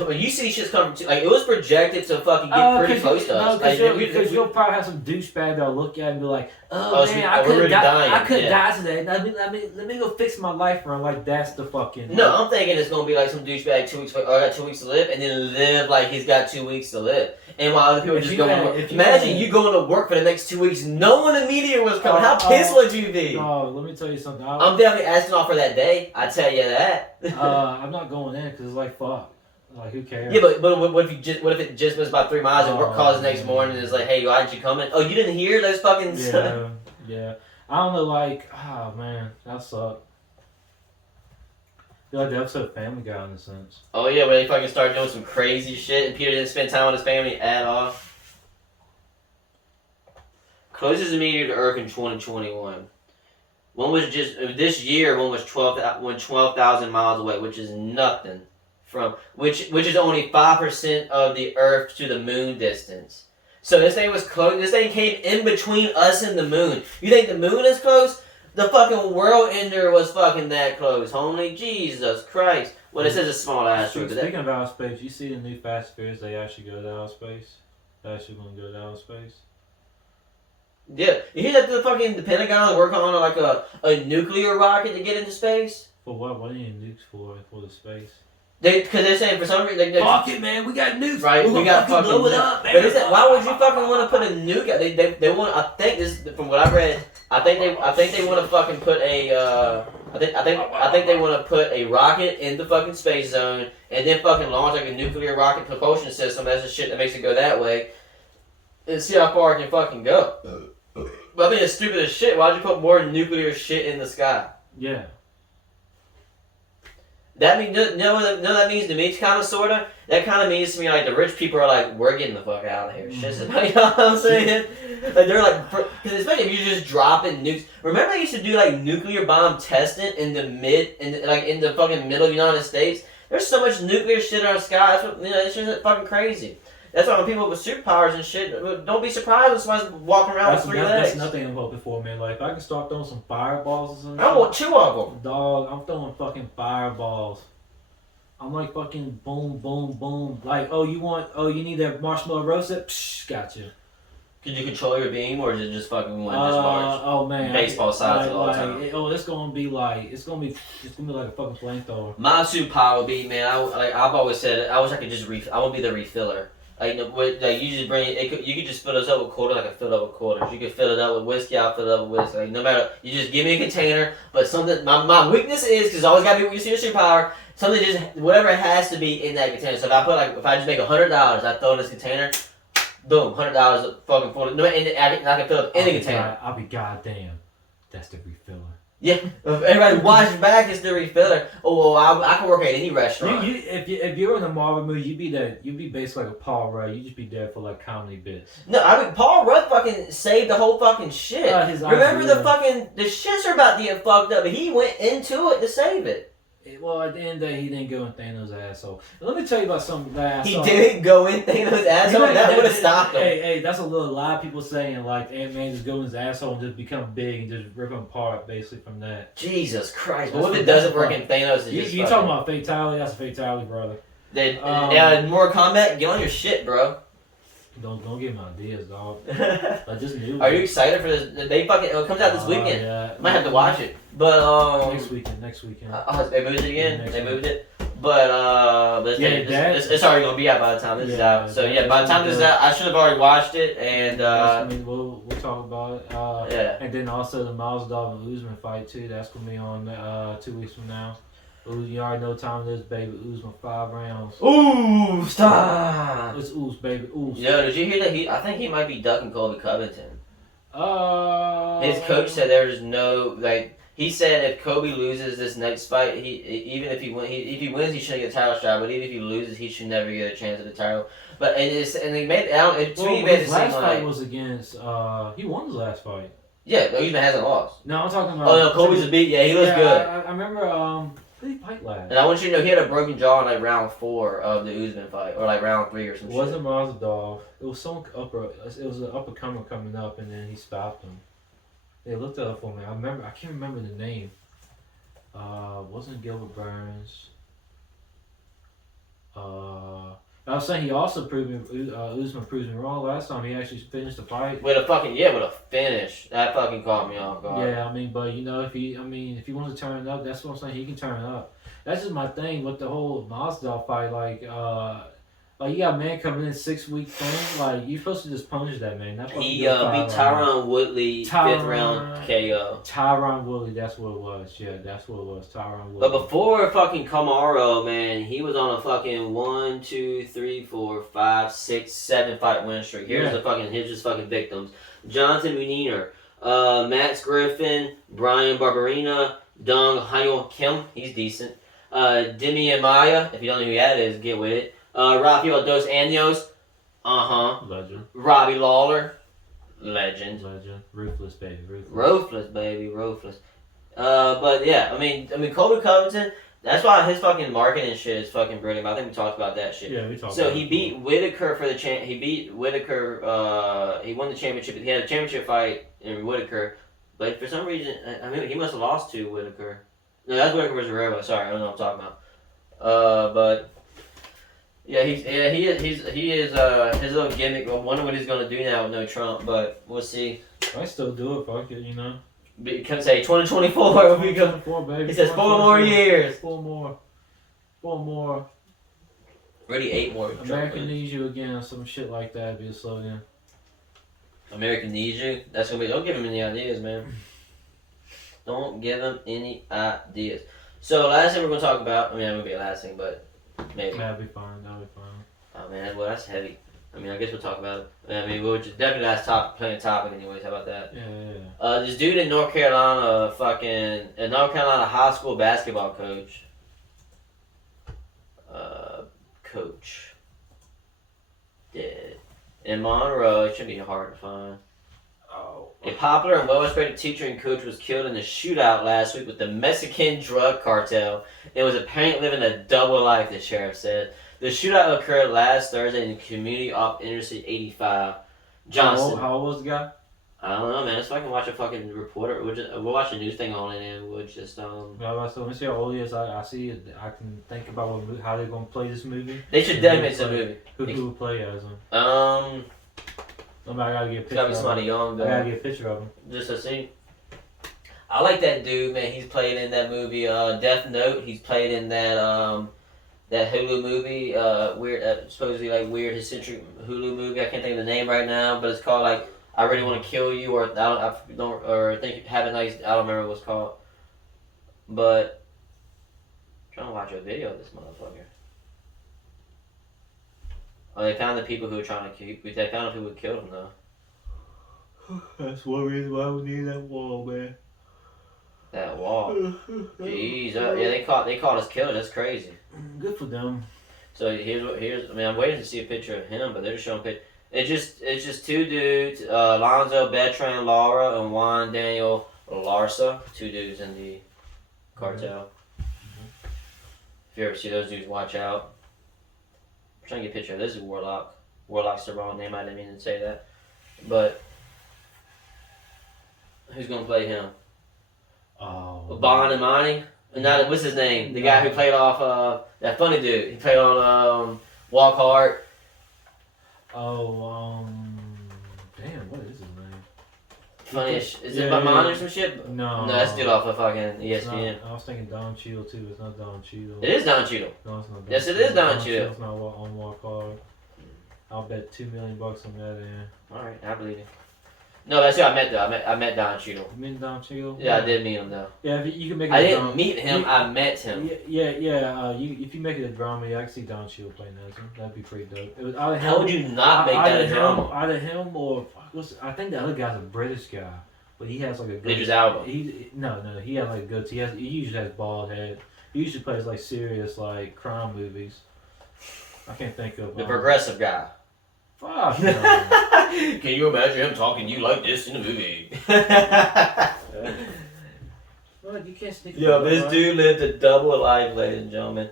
when you see shit's coming, like it was projected to fucking get pretty close to us. Because you'll probably have some douchebag that'll look at it and be like, Oh, man, so I we're couldn't dying. I couldn't Yeah. die today. Let me go fix my life around. Like that's the fucking. No, I'm thinking it's gonna be like some douchebag 2 weeks. I got 2 weeks to live, and then live like he's got 2 weeks to live. And while other people If just you going had- to work. if you Imagine had- you going to work for the next 2 weeks, knowing a meteor was coming. How pissed would you be? No, let me tell you something. I'm definitely asking off for that day. I tell you that. I'm not going in because it's like fuck. Like who cares? Yeah, but what if it just was about 3 miles and work calls the next morning and it's like, hey, why didn't you come in? Oh, you didn't hear those fucking stuff? Yeah. I don't know. Like, oh man, that sucked. Feel like the episode of Family Guy in a sense. Oh yeah, where they fucking start doing some crazy shit and Peter didn't spend time with his family at all. Closest meteor to Earth in 2021. One was just this year. One was 12,000 miles away, which is nothing from which is only 5% of the Earth to the Moon distance. So this thing was close. This thing came in between us and the Moon. You think the Moon is close? The fucking world ender was fucking that close. Holy Jesus Christ! Well, it says a small asteroid. But Speaking of outer space, you see the new Fast and Furious? They actually go to outer space. They actually gonna go to outer space. yeah, you hear that the Pentagon is working on like a nuclear rocket to get into space? For what? What do you need nukes for the space? Because they're saying for some reason Fuck it, man. We got nukes. Right, We're we gonna got fucking blow it fucking up, man. But is that, why would you fucking want to put a nuke out? They want. I think this from what I read. I think they want to fucking put a. I think they want to put a rocket in the fucking space zone and then fucking launch like a nuclear rocket propulsion system. That's the shit that makes it go that way. And see how far it can fucking go. But I mean, it's stupid as shit. Why'd you put more nuclear shit in the sky? Yeah. That means that means to me, kind of, sorta. That kind of means to me like the rich people are like, we're getting the fuck out of here. Shit's you know what I'm saying? Like they're like, because especially if you're just dropping nukes. Remember they used to do like nuclear bomb testing in the fucking middle of the United States. There's so much nuclear shit in our sky. That's what, it's just fucking crazy. That's why when people with superpowers and shit, don't be surprised when somebody's walking around with 3 legs. That's nothing I'm hoping for, man. Like, if I can start throwing some fireballs or something. I want 2 of them. Dog, I'm throwing fucking fireballs. I'm like fucking boom, boom, boom. Like, you need that marshmallow roasted? Psh, gotcha. Could you control your beam, or is it just fucking one just large? Oh man, Baseball size all the time. It's gonna be like a fucking flamethrower. My superpower would be, man. I've always said it. I wish I could just I want to be the refiller. Like you just bring it. You could just fill this up with quarters. Like I fill it up with quarters. You could fill it up with whiskey. I'll fill it up with whiskey. Like no matter, you just give me a container. But something. My weakness is because always gotta be weakness in your superpower. Something just whatever it has to be in that container. So if I just make $100, I throw in this container. Boom, $100 fucking full. No, and I can fill up any container. I'll be goddamn. That's the refiller. Yeah, if everybody watch back, it's the refiller. Oh, well, I can work at any restaurant. If you're in a Marvel movie, you'd be basically like a Paul Rudd. You'd just be there for like comedy bits. No, Paul Rudd fucking saved the whole fucking shit. Remember the shits are about to get fucked up, but he went into it to save it. Well, at the end of the day, he didn't go in Thanos' asshole. And let me tell you about something that He didn't go in Thanos' asshole. That would have stopped him. Hey, that's a lot of people saying like Ant-Man just go in his asshole and just become big and just rip him apart basically from that. Jesus Christ! But what if it doesn't work in Thanos? You talking about fatality? That's a fatality, brother. More Kombat, get on your shit, bro. Don't give him ideas, dog. I just knew. Are you excited for this? It comes out this weekend. Yeah. Might have to watch it. But next weekend. They moved it again. They moved it. But it's already gonna be out by the time this is out. So yeah, by the time this is out, I should have already watched it. And we'll talk about it. And then also the Masvidal and Usman fight too. That's gonna be on 2 weeks from now. You already know what time it is, baby. Usman 5 rounds. Ooh, stop. It's Us, baby. Us. Yo, did you hear that? I think he might be ducking Colby Covington. His coach His said there's no like. He said if Kobe loses this next fight, even if he wins, he shouldn't get a title shot. But even if he loses, he should never get a chance at the title. But they made to me made it his seem last fight like was against. He won his last fight. yeah, Usman hasn't lost. No, I'm talking about. Oh no, Kobe's a beat. Yeah, he looks good. I remember. Who did he fight last? And I want you to know he had a broken jaw in like round 4 of the Usman fight, or like round 3 or some It shit. wasn't Mazadov. It was some upper. It was an up and comer coming up, and then he stopped him. They looked it up for me. I can't remember the name. Wasn't Gilbert Burns. I was saying he also Usman proved me wrong last time. He actually finished the fight. With a finish. That fucking caught me off guard. Yeah, I mean, but you know, if he wants to turn it up, that's what I'm saying. He can turn it up. That's just my thing with the whole Masvidal fight. Like you got a man coming in 6 week thing. Like you're supposed to just punish that man. Not He fucking go beat 5 rounds. Tyron Woodley 5th round KO. Tyron Woodley, that's what it was. Yeah, that's what it was. Tyron Woodley. But before fucking Kamaru, man, he was on a fucking 1, 2, 3, 4, 5, 6, 7 fight win streak. Here's his fucking victims: Jonathan Wiener, Max Griffin, Brian Barberina, Dong Hyun Kim, he's decent. Demian Maya, if you don't know who that is, get with it. Rafael Dos Anjos, Legend. Robbie Lawler, legend. Ruthless, baby. Ruthless. But yeah, I mean, Colby Covington. That's why his fucking marketing shit is fucking brilliant. I think we talked about that shit. Yeah, we talked. So he beat Whitaker for the He beat Whitaker. He won the championship. He had a championship fight in Whitaker, but for some reason, I mean, he must have lost to Whitaker. No, that's Whitaker versus Guerrero. Sorry, I don't know what I'm talking about. But yeah, he is his little gimmick. I wonder what he's gonna do now with no Trump, but we'll see. I still do it. Fuck it, you know. Can say 2024 we go. 24, baby. He says 4 more years. 4 more. Really 8 more. America needs you again, or some shit like that. Be a slogan. America needs you. That's gonna be. Don't give him any ideas, man. Don't give him any ideas. So last thing we're gonna talk about. I mean, that would be the last thing, but maybe. That'll be fine. Oh man, well that's heavy. I mean, I guess we'll talk about it. I mean, we'll just definitely last playing topic anyways. How about that? Yeah. This dude in North Carolina, North Carolina high school basketball coach. Dead. In Monroe, it shouldn't be hard to find. Oh. A popular and well-respected teacher and coach was killed in a shootout last week with the Mexican drug cartel and was apparently living a double life, the sheriff said. The shootout occurred last Thursday in the community off Interstate 85. Johnson. How old was the guy? I don't know, man. Let's fucking watch a fucking reporter. We'll watch a news thing on it and we'll just So let me see how old he is. I see it. I can think about how they're gonna play this movie. They should definitely make some movie. Who would play as him? I gotta get a picture. gotta be somebody young though. I gotta get a picture of him. Just to see. I like that dude, man. He's played in that movie, Death Note. He's played in that that Hulu movie, weird, supposedly like weird eccentric Hulu movie. I can't think of the name right now, but it's called like I Really Want to Kill You, or Have a Nice. I don't remember what it's called. But I'm trying to watch a video of this motherfucker. Oh, they found the people who were trying to kill. They found who would kill him though. That's one reason why we need that wall, man. That wall. Jeez, yeah, they caught us killers. That's crazy. Good for them. So here's. I mean, I'm waiting to see a picture of him, but they're just showing pictures. It's just 2 dudes, Lonzo Bertrand Lara and Juan Daniel Larsa, 2 dudes in the cartel. Mm-hmm. If you ever see those dudes, watch out. I'm trying to get a picture of this. Is Warlock. Warlock's the wrong name. I didn't mean to say that, but who's gonna play him? Oh. Bon Imani. Not what's his name? The guy who played off that funny dude. He played on Walk Hard. Oh, damn, what is his name? Funny-ish. Is it Bamani or some shit? No. No, that's dude off of fucking ESPN. I was thinking Don Cheadle too. It's not Don Cheadle. It is Don Cheadle. No, it's not. Yes, it is Don Cheadle. It's not on Walk Hard. I'll bet $2 million on that. All right, I believe you. No, that's who I met though. I met Don Cheadle. You mean Don Cheadle? Yeah, I did meet him though. Yeah, if you can make it I a didn't drama. meet him. I met him. If you make it a drama, yeah, I can see Don Cheadle playing Nestor. That'd be pretty dope. It was either How would you not make that a drama? Either him or I think the other guy's a British guy, but he has like a good. Idris Elba. No, he has like a good. He usually has bald head. He usually plays like serious like crime movies. I can't think of The progressive guy. Fuck no. Can you imagine him talking to you like this in a movie? Well, you can't sneak. Yo, this dude lived a double life, ladies and gentlemen.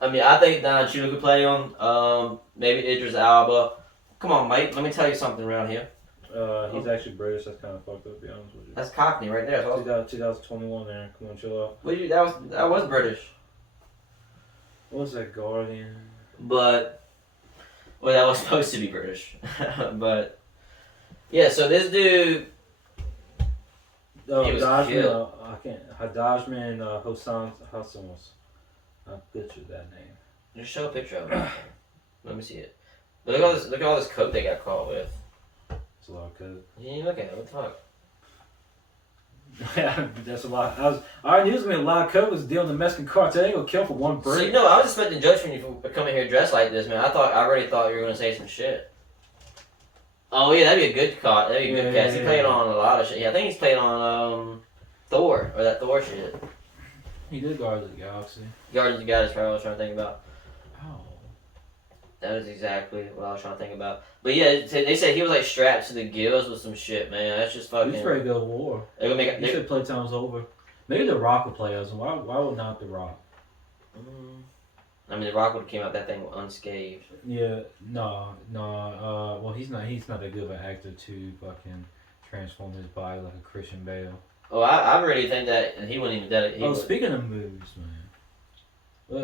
I mean, I think Don Cheadle could play on maybe Idris Elba. Come on, mate. Let me tell you something around here. He's actually British. That's kind of fucked up, to be honest with you. That's Cockney right there. 2021 there. Come on, chill out. That was British. What was that, Guardian? But that was supposed to be British. But yeah, so this dude. Oh, He was Dajman, I can't. Hadajman Hassamos. I butchered that name. Just show a picture of him. Let me see it. But look at all this coke they got caught with. It's a lot of code. You didn't look at it. What the fuck? Yeah, that's a lot. I already knew it was gonna be a lot of code. Was dealing with the Mexican cartel. They ain't gonna kill for one So, brick. I was expecting judgment for coming here dressed like this, man. I already thought you were gonna say some shit. Oh yeah, that'd be a good cast. That'd be a good cast. He played on a lot of shit. Yeah, I think he's played on Thor or that Thor shit. He did Guardians of the Galaxy. Guardians of the Galaxy, what I was trying to think about. Oh. That was exactly what I was trying to think about. But yeah, they said he was like strapped to the gills with some shit, man. That's just fucking. He's ready to go to war. They're gonna make. He said playtime's over. Maybe The Rock will play us. Why would not The Rock? I mean, The Rock would have came out that thing unscathed. Yeah, no. Well, he's not that good of an actor to fucking transform his body like a Christian Bale. Oh, I really think that he wouldn't even dedicate. Speaking of movies, man,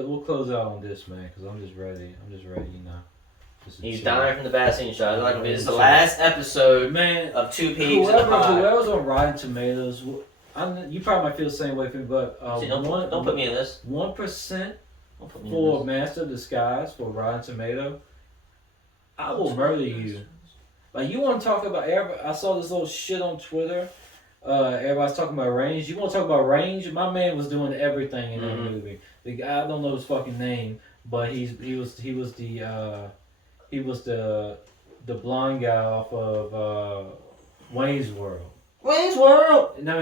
we'll close out on this, man, because I'm just ready. You know. He's dying from the vaccine shot. This is the last episode, man, of Two Peeps in the Pod. Whoever's on Rotten Tomatoes, you probably might feel the same way for me, but See, don't put me in this. 1% for Master of Disguise for Rotten Tomato, I will murder you. Like, you want to talk about everybody? I saw this little shit on Twitter. Everybody's talking about Range. You want to talk about Range? My man was doing everything in that movie. The guy, I don't know his fucking name, but he was the blonde guy off of Wayne's World. Wayne's World. And I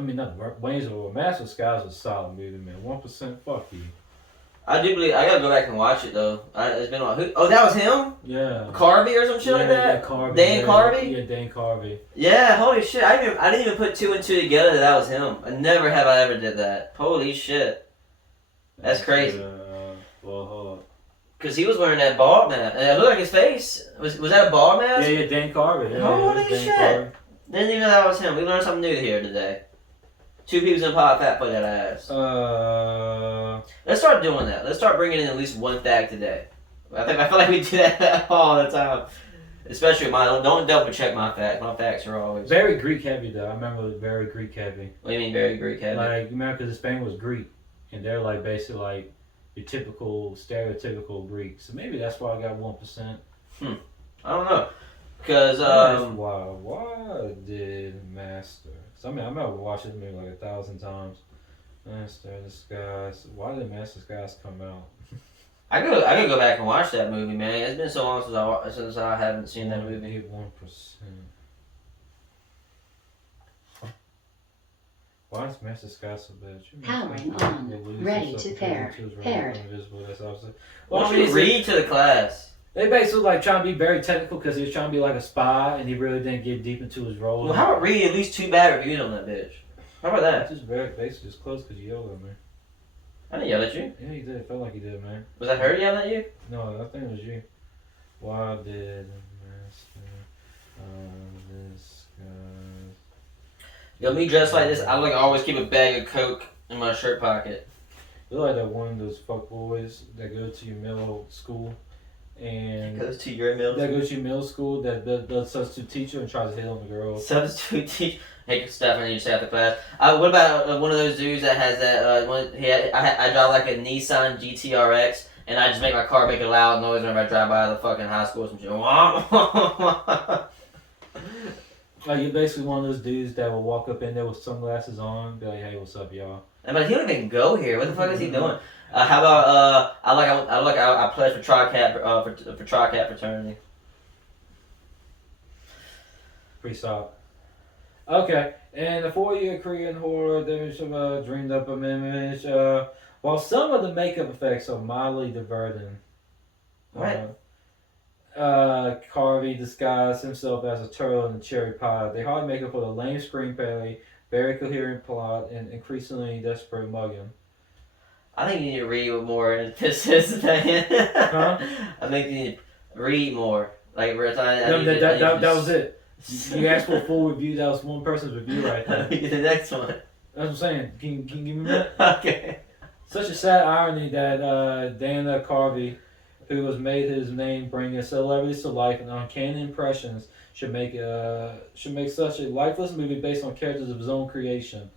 mean not Wayne's World. Master of Disguise was a solid movie, man. 1%, fuck you. I do believe I gotta go back and watch it though. It's been a while. Oh, that was him? Yeah. Carvey or some shit like that? Yeah, Carvey. Dan Carvey? Yeah, Dan Carvey. Yeah, holy shit. I didn't even put two and two together that was him. I never ever did that. Holy shit. That's crazy. Well, hold on. Because he was wearing that bald mask. And it looked like his face. Was that a bald mask? Yeah, Dan Carvey. Yeah, holy Dan shit. Carvey. Didn't even know that was him. We learned something new here today. Two Peeps in a Pod, fat put that ass. Let's start doing that. Let's start bringing in at least one fact today. I feel like we do that all the time. Especially mine. Don't double check my facts. My facts are always very Greek heavy though. I remember it was very Greek heavy. What do you mean very Greek heavy? Like, you remember because Spain was Greek, and they're like basically like your typical stereotypical Greek. So maybe that's why I got 1%. I don't know. Because why did Master? So, I mean, I remember watching this movie like 1,000 times. Master of Disguise. Why did Master of Disguise come out? I could go back and watch that movie, man. It's been so long since I haven't seen that movie. 1%. Why is Master of Disguise so bad? Powering on. Ready to pair. Paired. Why don't you read to the class? They basically like trying to be very technical because he was trying to be like a spy, and he really didn't get deep into his role. Well, how about read at least 2 bad reviews on that bitch? How about that? Just very basically just close because you yelled at me. I didn't yell at you. Yeah, you did. It felt like you did, man. Was that her yelling at you? No, I think it was you. Why did Master this guy? Yo, me dressed like this, I always keep a bag of Coke in my shirt pocket. You're like that one of those fuck boys that go to your middle school. And goes to your middle school? That goes to your middle school that does substitute teacher and tries to hit on the girls. Substitute teacher? Hey, Steph, I need you to stay after class. What about one of those dudes that has that, I drive like a Nissan GTRX, and I just make my car make a loud noise whenever I drive by the fucking high school or some shit. Like, you're basically one of those dudes that will walk up in there with sunglasses on, be like, "Hey, what's up, y'all?" But he don't even go here. What the fuck is he doing? How about I pledge for TriCat for TriCat fraternity. Pretty solid. Okay, and the 4-year Korean horror, there's some dreamed up image. While some of the makeup effects are mildly diverting. What? Carvey disguised himself as a turtle in the cherry pie. They hardly make up for the lame screenplay, very coherent plot, and increasingly desperate mugging. I think you need to read more into this thing. Huh? I think you need to read more. Like, That was it. You asked for a full review. That was one person's review right there. The next one. That's what I'm saying. Can you give me a minute? Okay. Such a sad irony that Dana Carvey, who has made his name bringing celebrities to life and uncanny impressions, should make such a lifeless movie based on characters of his own creation.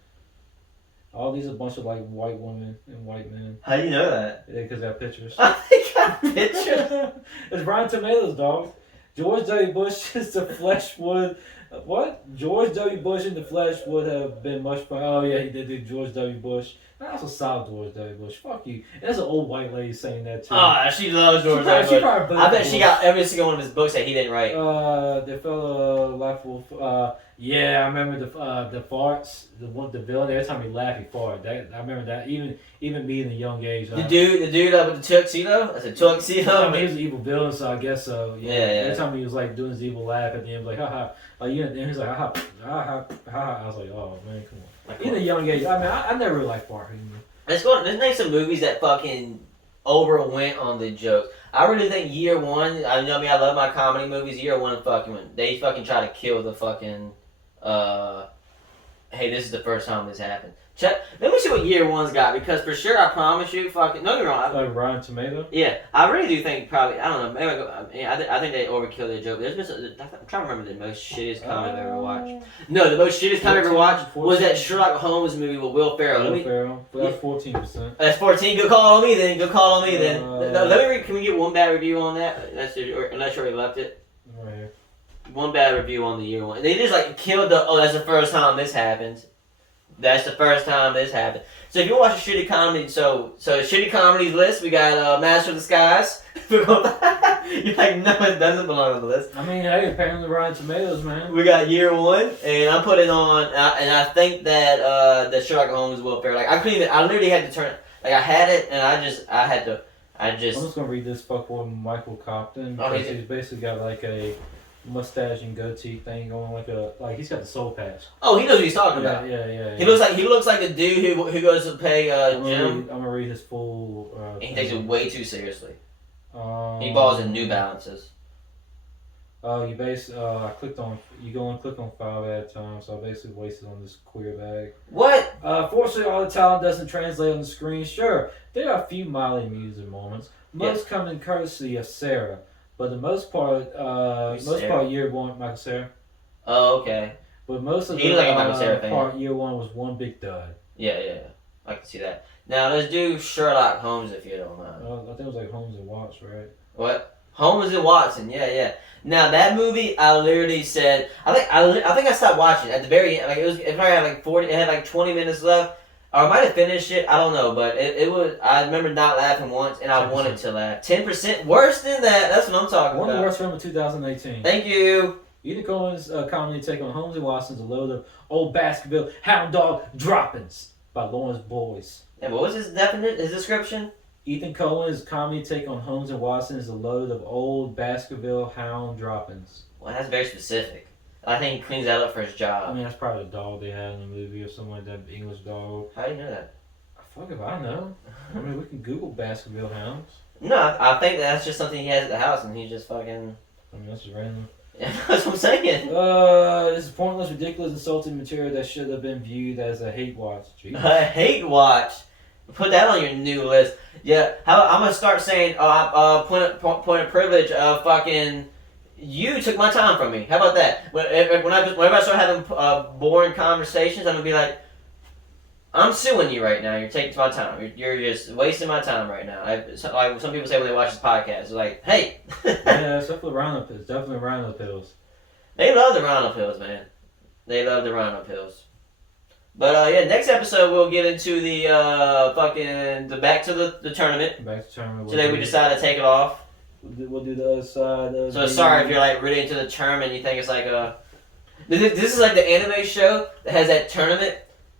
All these are a bunch of like white women and white men. How do you know that? Yeah, because they have pictures. I got pictures. It's Rotten Tomatoes, dog. George W. Bush is the flesh would. What? George W. Bush in the flesh would have been much fun. Oh yeah, he did do George W. Bush. That's a solid George W. Bush. Fuck you. And there's an old white lady saying that too. Ah, she loves George W. She Bush. probably I bet she got every single one of his books that he didn't write. The fellow Life Wolf. Yeah, I remember the farts. The villain. Every time he laughed, he farted. I remember that. Even me in a young age. The dude with the tuxedo. I said tuxedo. I mean, he was an evil villain, so I guess so. Yeah. Yeah. Every time he was like doing his evil laugh at the end, like haha. Like and he was like haha, haha, haha. I was like, oh man, come on. Like, in a young age, I mean, I never really liked farting. Let's name some movies that fucking overwent on the jokes. I really think Year One. I love my comedy movies. Year One they fucking try to kill the fucking. Hey, this is the first time this happened. Let me see what Year One's got, because for sure, I promise you, fucking, don't get me wrong. Like Rotten Tomato? Yeah, I really do think probably, I don't know, maybe I think they overkill their joke. I'm trying to remember the most shittiest comedy I've ever watched. No, the most shittiest comedy I've ever watched was that Sherlock Holmes movie with Will Ferrell. Will Ferrell. That's 14%. That's 14. Good call on me then. Let me read. Can we get one bad review on that? Unless you already left it. Right here. One bad review on the Year One. They just like killed that's the first time this happens. That's the first time this happened. So if you watch a shitty comedy, so shitty comedies list, we got Master of Disguise. You're like, no, it doesn't belong on the list. I mean, hey, apparently Rotten Tomatoes, man. We got Year One, and I put it on, and I think that that Sherlock Holmes Will Ferrell. Like, I literally had to turn it. Like, I had it, and I just. I'm just gonna read this fuckboy Michael Compton. Oh, he's basically got like a mustache and goatee thing going, like he's got the soul patch. Oh, he knows what he's talking about. Yeah. He looks like the dude who goes to pay Jim. I'm gonna read his full. And he takes it way too seriously. He He balls in New Balances. You go and click on 5 at a time, so I basically wasted on this queer bag. What? Fortunately, all the talent doesn't translate on the screen. Sure, there are a few mildly amusing moments. Most come in courtesy of Sarah, but the most part, Year One, Michael Cera. Oh, okay. But most of He was like a Michael Cera fan. part Year One was one big dud. Yeah. I can see that. Now let's do Sherlock Holmes if you don't mind. I think it was like Holmes and Watts, right? What? Holmes and Watson. Yeah. Now that movie, I literally said, I think I stopped watching at the very end. Like it probably had like 40. It had like 20 minutes left. Or I might have finished it. I don't know, but it was. I remember not laughing once, and I 10%. wanted to laugh. 10% worse than that. That's what I'm talking One of about. the worst films of 2018. Thank you. Ethan Cohen's comedy take on Holmes and Watson's A Load of Old Baskerville Hound Dog Droppings by Lawrence Boyce. And what was his description? Ethan Cohen's comedy take on Holmes and Watson is A Load of Old Baskerville Hound Droppings. Well, that's very specific. I think he cleans that up for his job. I mean, that's probably the dog they had in the movie or something like that, English dog. How do you know that? Fuck if I know. I mean, we can Google Baskerville Hounds. No, I think that's just something he has at the house, and he just fucking. I mean, that's just random. That's what I'm saying. This is pointless, ridiculous, insulting material that should have been viewed as a hate watch. Jesus. A hate watch. Put that on your new list. Yeah, I'm gonna start saying, point of privilege. Fucking, you took my time from me. How about that? Whenever I start having boring conversations, I'm gonna be like, I'm suing you right now. You're taking my time. You're just wasting my time right now. Like some people say when they watch this podcast, they're like, hey. Yeah, it's definitely Rhino pills. Definitely Rhino pills. They love the Rhino pills, man. They love the rhino pills. But yeah, next episode we'll get into the back to the tournament. Back to tournament. Today we decided to take it off. We'll do the other side. So sorry if you're like really into the tournament, you think it's like a. This is like the anime show that has that tournament,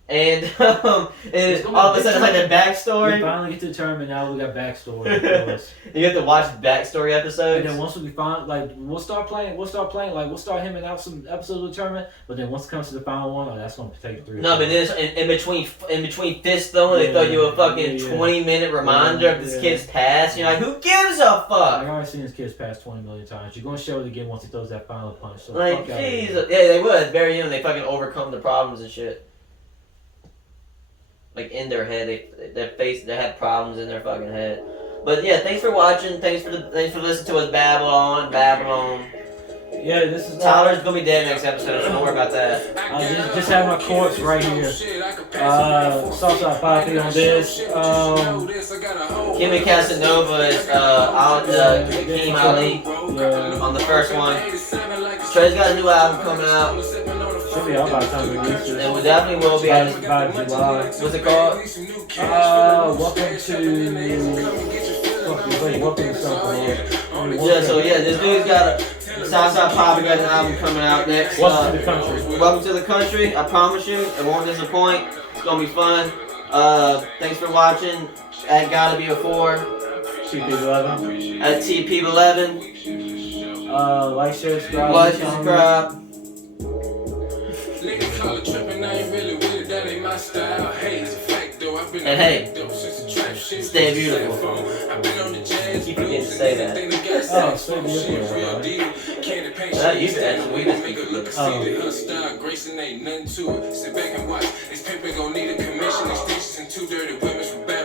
and all of a sudden it's like the backstory. We finally get to the tournament. Now we got backstory. Of course. You have to watch backstory episodes. And then once we find, like, we'll start playing. We'll start hemming out some episodes of the tournament. But then once it comes to the final one, that's gonna take 3. No, but then in between fist throwing, they throw you a fucking 20-minute reminder of this kid's past. You're like, who gives a fuck? I've already seen this kid's past 20 million times. You're gonna show it again once he throws that final punch. So Like, Jesus. Yeah, they would. At the very end, they fucking overcome the problems and shit. Like, in their head, they have problems in their fucking head. But yeah, thanks for watching. Thanks for listening to us babble on. Yeah, this is Tyler's gonna be dead next episode, so don't worry about that. just have my corpse right here. Southside 5 on this. Kimmy Casanova is Hakeem Ali on the first one. Trey's got a new album coming out. Should be out by the time we release it. And we definitely will be by July. What's it called? Welcome to something. Yeah, so yeah, this dude's got Southside Pop got an album coming out next. Welcome to the country. Welcome to the country. I promise you, it won't disappoint. It's gonna be fun. Thanks for watching. At Gotta Be a 4. TP11. At TP11. Like, share, subscribe. Like, subscribe. And hey, stay beautiful. Keep forgetting to say that. Oh, stay beautiful. That you actually we just keep Sit back and watch. This paper gon' need a commission. Extensions and 2 dirty women from back.